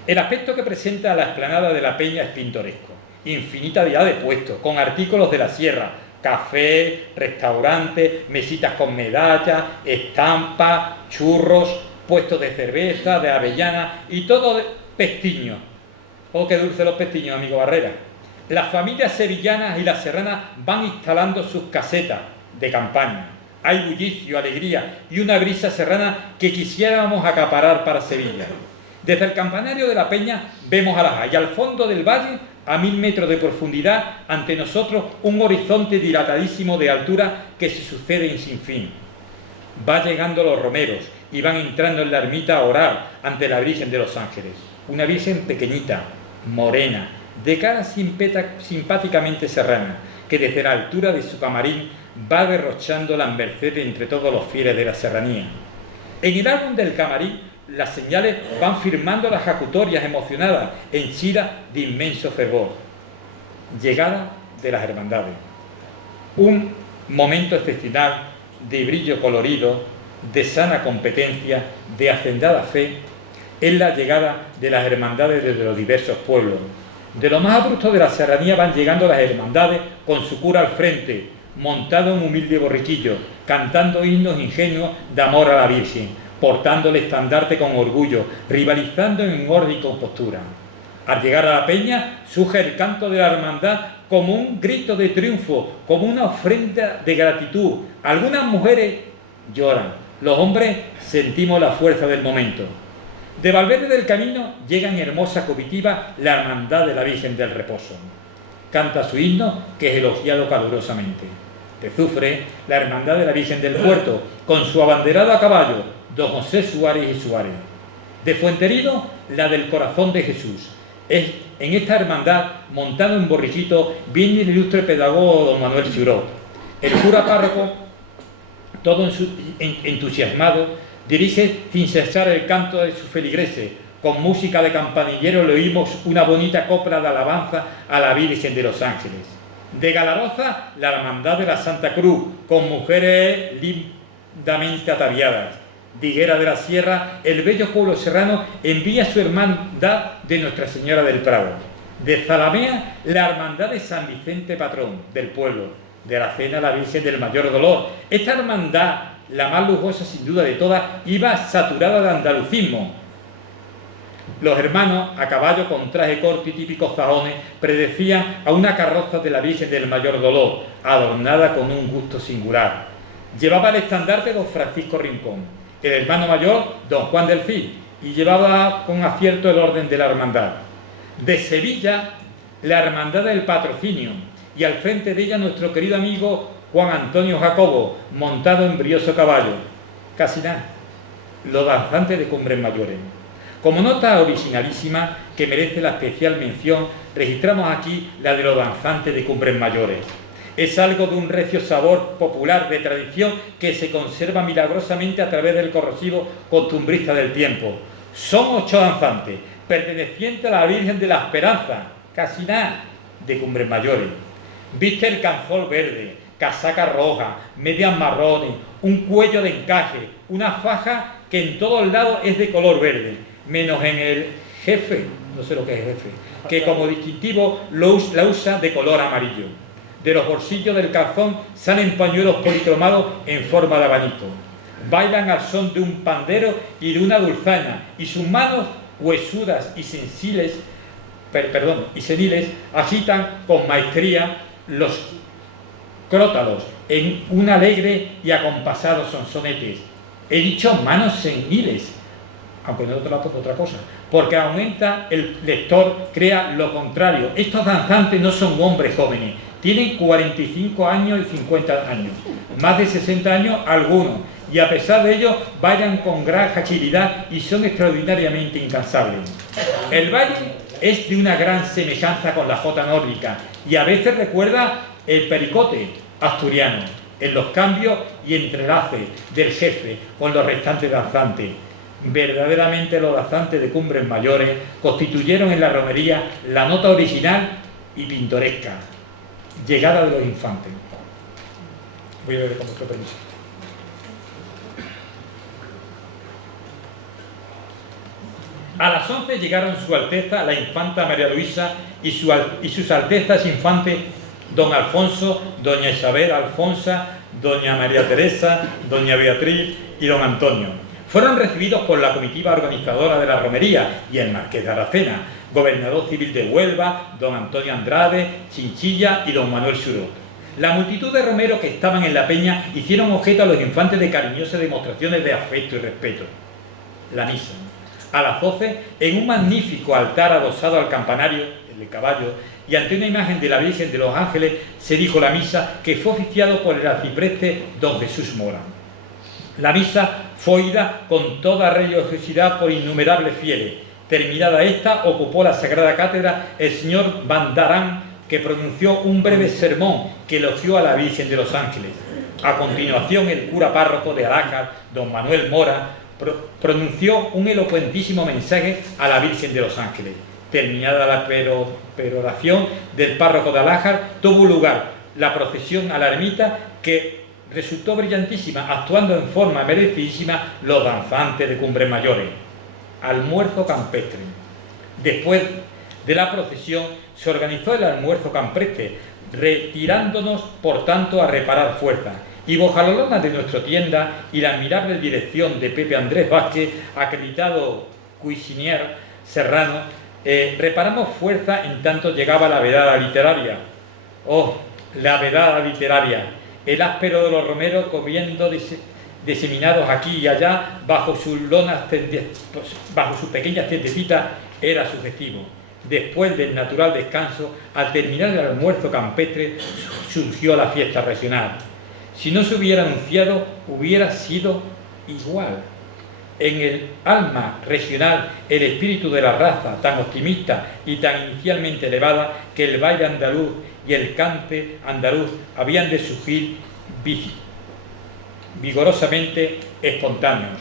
El aspecto que presenta la explanada de la Peña es pintoresco. Infinita de puestos, con artículos de la sierra, café, restaurante, mesitas con medallas, estampas, churros, puestos de cerveza, de avellana y todo de pestiños. Oh, qué dulce los pestiños, amigo Barrera. Las familias sevillanas y las serranas van instalando sus casetas de campaña. Hay bullicio, alegría y una brisa serrana que quisiéramos acaparar para Sevilla. Desde el campanario de la Peña vemos Alaja y al fondo del valle, a 1000 metros de profundidad, ante nosotros un horizonte dilatadísimo de altura que se sucede sin fin. Va llegando los romeros y van entrando en la ermita a orar ante la Virgen de los Ángeles. Una virgen pequeñita, morena, de cara simpáticamente serrana, que desde la altura de su camarín va derrochando las mercedes entre todos los fieles de la serranía. En el álbum del camarín, las señales van firmando las jacutorias emocionadas, henchidas de inmenso fervor. Llegada de las hermandades. Un momento excepcional de brillo colorido, de sana competencia, de hacendada fe, es la llegada de las hermandades desde los diversos pueblos. De lo más abrupto de la serranía van llegando las hermandades con su cura al frente, montado en humilde borriquillo, cantando himnos ingenuos de amor a la Virgen, portando el estandarte con orgullo, rivalizando en orden y compostura. Al llegar a la Peña, surge el canto de la hermandad como un grito de triunfo, como una ofrenda de gratitud. Algunas mujeres lloran, los hombres sentimos la fuerza del momento. De Valverde del Camino llega en hermosa comitiva la hermandad de la Virgen del Reposo. Canta su himno, que es elogiado calurosamente. De Zufre, la hermandad de la Virgen del Puerto, con su abanderado a caballo, don José Suárez y Suárez. De Fuenterido, la del Corazón de Jesús. En esta hermandad, montado en borriquito, viene el ilustre pedagogo don Manuel Ciuró. El cura párroco, todo entusiasmado, dirige sin cesar el canto de sus feligreses. Con música de campanillero le oímos una bonita copla de alabanza a la Virgen de los Ángeles. De Galaroza, la Hermandad de la Santa Cruz, con mujeres lindamente ataviadas. De Higuera de la Sierra, el bello pueblo serrano envía su hermandad de Nuestra Señora del Prado. De Zalamea, la Hermandad de San Vicente Patrón del pueblo. De Aracena, la Virgen del Mayor Dolor. Esta hermandad, la más lujosa sin duda de todas, iba saturada de andalucismo. Los hermanos, a caballo con traje corto y típicos fajones, predecían a una carroza de la Virgen del Mayor Dolor, adornada con un gusto singular. Llevaba el estandarte don Francisco Rincón, el hermano mayor don Juan del Cid, y llevaba con acierto el orden de la hermandad. De Sevilla, la Hermandad del Patrocinio, y al frente de ella nuestro querido amigo Juan Antonio Jacobo, montado en brioso caballo. Casi nada, los danzantes de Cumbres Mayores. Como nota originalísima que merece la especial mención, registramos aquí la de los danzantes de Cumbres Mayores. Es algo de un recio sabor popular de tradición que se conserva milagrosamente a través del corrosivo costumbrista del tiempo. Son 8 danzantes, pertenecientes a la Virgen de la Esperanza, casi nada, de Cumbres Mayores. Viste el canzol verde, casaca roja, medias marrones, un cuello de encaje, una faja que en todos lados es de color verde, menos en el jefe, no sé lo que es jefe, que como distintivo la usa de color amarillo. De los bolsillos del calzón salen pañuelos policromados en forma de abanico. Bailan al son de un pandero y de una dulzaina, y sus manos huesudas y seniles agitan con maestría los crótalos en un alegre y acompasado sonsonete. He dicho manos seniles, aunque no trato de otra cosa, porque aumenta el lector, crea lo contrario. Estos danzantes no son hombres jóvenes, tienen 45 años y 50 años, más de 60 años algunos, y a pesar de ello bailan con gran agilidad y son extraordinariamente incansables. El baile es de una gran semejanza con la jota nórdica y a veces recuerda el pericote asturiano en los cambios y entrelaces del jefe con los restantes danzantes. Verdaderamente los danzantes de Cumbres Mayores constituyeron en la romería la nota original y pintoresca. Llegada de los infantes. Voy a ver con vuestro permiso. A las 11 llegaron Su Alteza la Infanta María Luisa y sus Altezas infantes don Alfonso, doña Isabel Alfonsa, doña María Teresa, doña Beatriz y don Antonio. Fueron recibidos por la comitiva organizadora de la romería y el marqués de Aracena, gobernador civil de Huelva, don Antonio Andrade, Chinchilla y don Manuel Ciuró. La multitud de romeros que estaban en la peña hicieron objeto a los infantes de cariñosas demostraciones de afecto y respeto. La misa. A las 12, en un magnífico altar adosado al campanario, el de caballo, y ante una imagen de la Virgen de los Ángeles, se dijo la misa que fue oficiado por el arcipreste don Jesús Mora. La misa fue oída con toda religiosidad por innumerables fieles. Terminada esta, ocupó la Sagrada Cátedra el señor Bandarán, que pronunció un breve sermón que elogió a la Virgen de los Ángeles. A continuación, el cura párroco de Alájar, don Manuel Mora, pronunció un elocuentísimo mensaje a la Virgen de los Ángeles. Terminada la peroración del párroco de Alájar, tuvo lugar la procesión a la ermita, que resultó brillantísima, actuando en forma merecidísima los danzantes de Cumbres Mayores. Almuerzo campestre. Después de la procesión se organizó el almuerzo campestre, retirándonos por tanto a reparar fuerzas. Y Bojalolona de nuestra tienda y la admirable dirección de Pepe Andrés Vázquez, acreditado cuisinier serrano, reparamos fuerza en tanto llegaba la vedada literaria. ¡Oh, la vedada literaria! El áspero de los romeros comiendo diseminados aquí y allá bajo sus pequeñas tiendecitas era sugestivo. Después del natural descanso, al terminar el almuerzo campestre, surgió la fiesta regional. Si no se hubiera anunciado, hubiera sido igual. en el alma regional el espíritu de la raza, tan optimista y tan inicialmente elevada, que el baile andaluz y el cante andaluz habían de surgir vigorosamente espontáneos.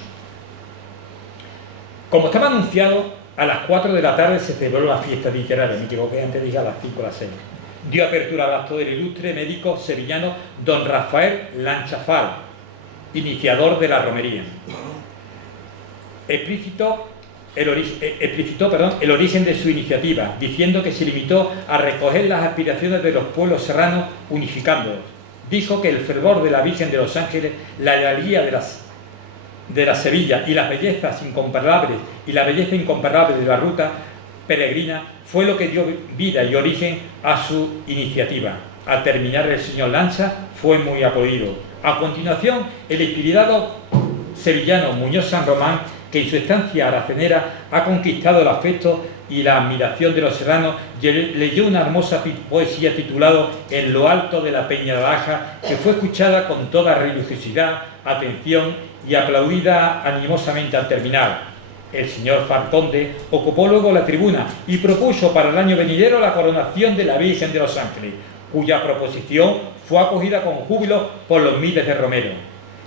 Como estaba anunciado, a las 4 de la tarde se celebró la fiesta literaria, me equivoqué, antes dije a las 5 o las 6. Dio apertura al acto del ilustre médico sevillano don Rafael Lanchafal, iniciador de la romería. Explicitó el origen de su iniciativa, diciendo que se limitó a recoger las aspiraciones de los pueblos serranos unificándolos. Dijo que el fervor de la Virgen de los Ángeles, la alegría de la Sevilla y la belleza incomparable de la ruta peregrina fue lo que dio vida y origen a su iniciativa. Al terminar, el señor Lancha fue muy aplaudido. A continuación, el inspirado sevillano Muñoz San Román, que en su estancia aracenera ha conquistado el afecto y la admiración de los serranos, leyó una hermosa poesía titulada En lo alto de la Peña de Baja, que fue escuchada con toda religiosidad, atención y aplaudida animosamente al terminar. El señor Farconde ocupó luego la tribuna y propuso para el año venidero la coronación de la Virgen de los Ángeles, cuya proposición fue acogida con júbilo por los miles de romeros.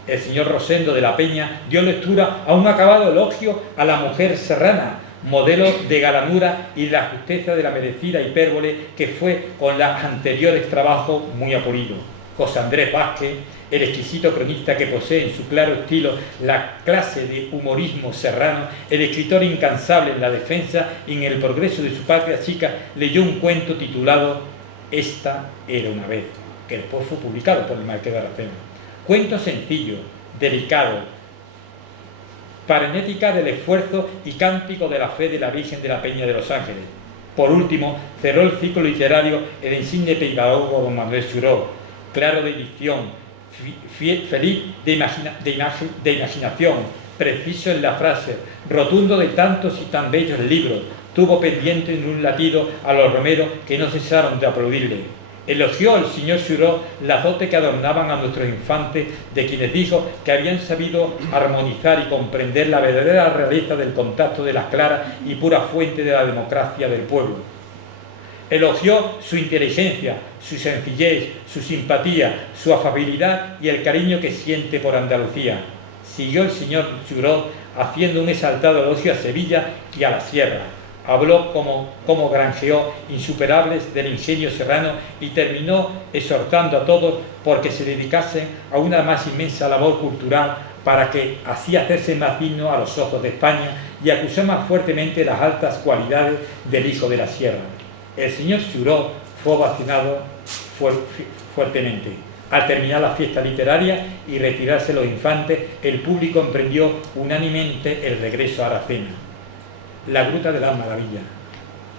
El señor Rosendo de la Peña dio lectura a un acabado elogio a la mujer serrana, modelo de galanura y la justeza de la merecida hipérbole que fue con los anteriores trabajos muy apolido. José Andrés Vázquez, el exquisito cronista que posee en su claro estilo la clase de humorismo serrano, el escritor incansable en la defensa y en el progreso de su patria chica, leyó un cuento titulado Esta era una vez, que después fue publicado por el Marqués de Aracena. Cuento sencillo, delicado, paréntica del esfuerzo y cántico de la fe de la Virgen de la Peña de los Ángeles. Por último, cerró el ciclo literario el insigne pedagogo don Manuel Suró, claro de dicción, feliz de imaginación, preciso en la frase, rotundo de tantos y tan bellos libros, tuvo pendiente en un latido a los romeros que no cesaron de aplaudirle. Elogió el señor Suró las dotes que adornaban a nuestros infantes, de quienes dijo que habían sabido armonizar y comprender la verdadera realeza del contacto de las claras y pura fuente de la democracia del pueblo. Elogió su inteligencia, su sencillez, su simpatía, su afabilidad y el cariño que siente por Andalucía. Siguió el señor Suró haciendo un exaltado elogio a Sevilla y a la Sierra. Habló como granjeó insuperables del ingenio serrano y terminó exhortando a todos porque se dedicasen a una más inmensa labor cultural para que así hacerse más digno a los ojos de España y acusó más fuertemente las altas cualidades del hijo de la sierra. El señor Suró fue ovacionado fuertemente. Al terminar la fiesta literaria y retirarse los infantes, el público emprendió unánimemente el regreso a Aracena. La Gruta de las Maravillas.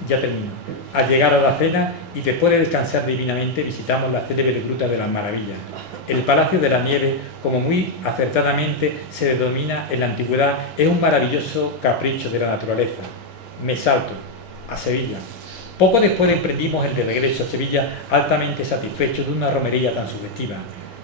Ya terminó. Al llegar a la cena y después de descansar divinamente, visitamos la célebre Gruta de las Maravillas. El Palacio de la Nieve, como muy acertadamente se denomina en la antigüedad, es un maravilloso capricho de la naturaleza. Me salto a Sevilla. Poco después emprendimos el de regreso a Sevilla, altamente satisfechos de una romería tan sugestiva.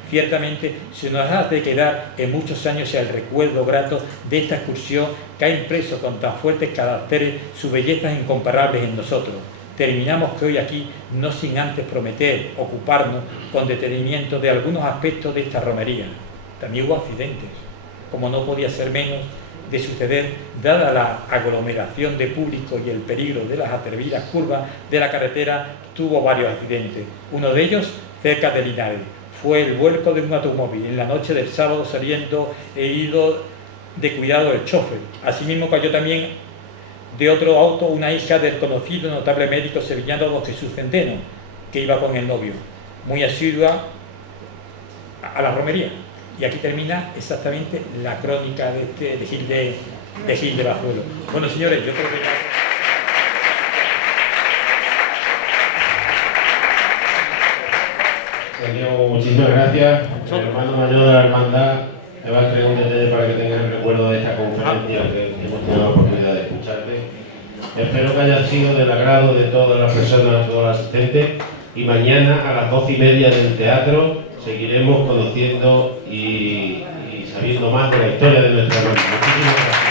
Ciertamente se nos ha de quedar en muchos años el recuerdo grato de esta excursión que ha impreso con tan fuertes caracteres sus bellezas incomparables en nosotros. Terminamos que hoy aquí, no sin antes prometer ocuparnos con detenimiento de algunos aspectos de esta romería. También hubo accidentes, como no podía ser menos de suceder, dada la aglomeración de público y el peligro de las atrevidas curvas de la carretera, tuvo varios accidentes. Uno de ellos cerca de Linares. Fue el vuelco de un automóvil en la noche del sábado, saliendo herido de cuidado el chofer. Asimismo cayó también de otro auto una hija del conocido notable médico sevillano don Jesús Centeno, que iba con el novio, muy asidua a la romería. Y aquí termina exactamente la crónica de Gil de Bazuelo. Bueno, señores, yo creo que ya... Muchísimas gracias, el hermano mayor de la hermandad. Le va a traer un detalle para que tengas el recuerdo de esta conferencia que hemos tenido la oportunidad de escucharte. Espero que haya sido del agrado de todas las personas, todos los asistentes, y mañana a las 12:30 del teatro seguiremos conociendo y sabiendo más de la historia de nuestra banda. Muchísimas gracias.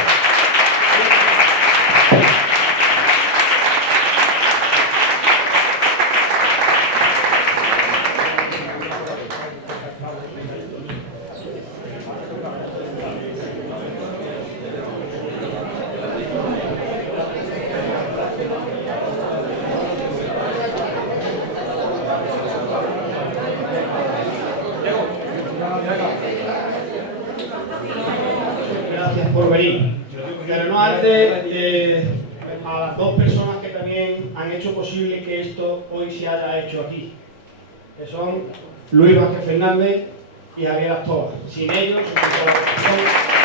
Gracias por venir. Pero no antes a las dos personas que también han hecho posible que esto hoy se haya hecho aquí, que son Luis Vázquez Fernández y Javier Astor. Sin ellos, son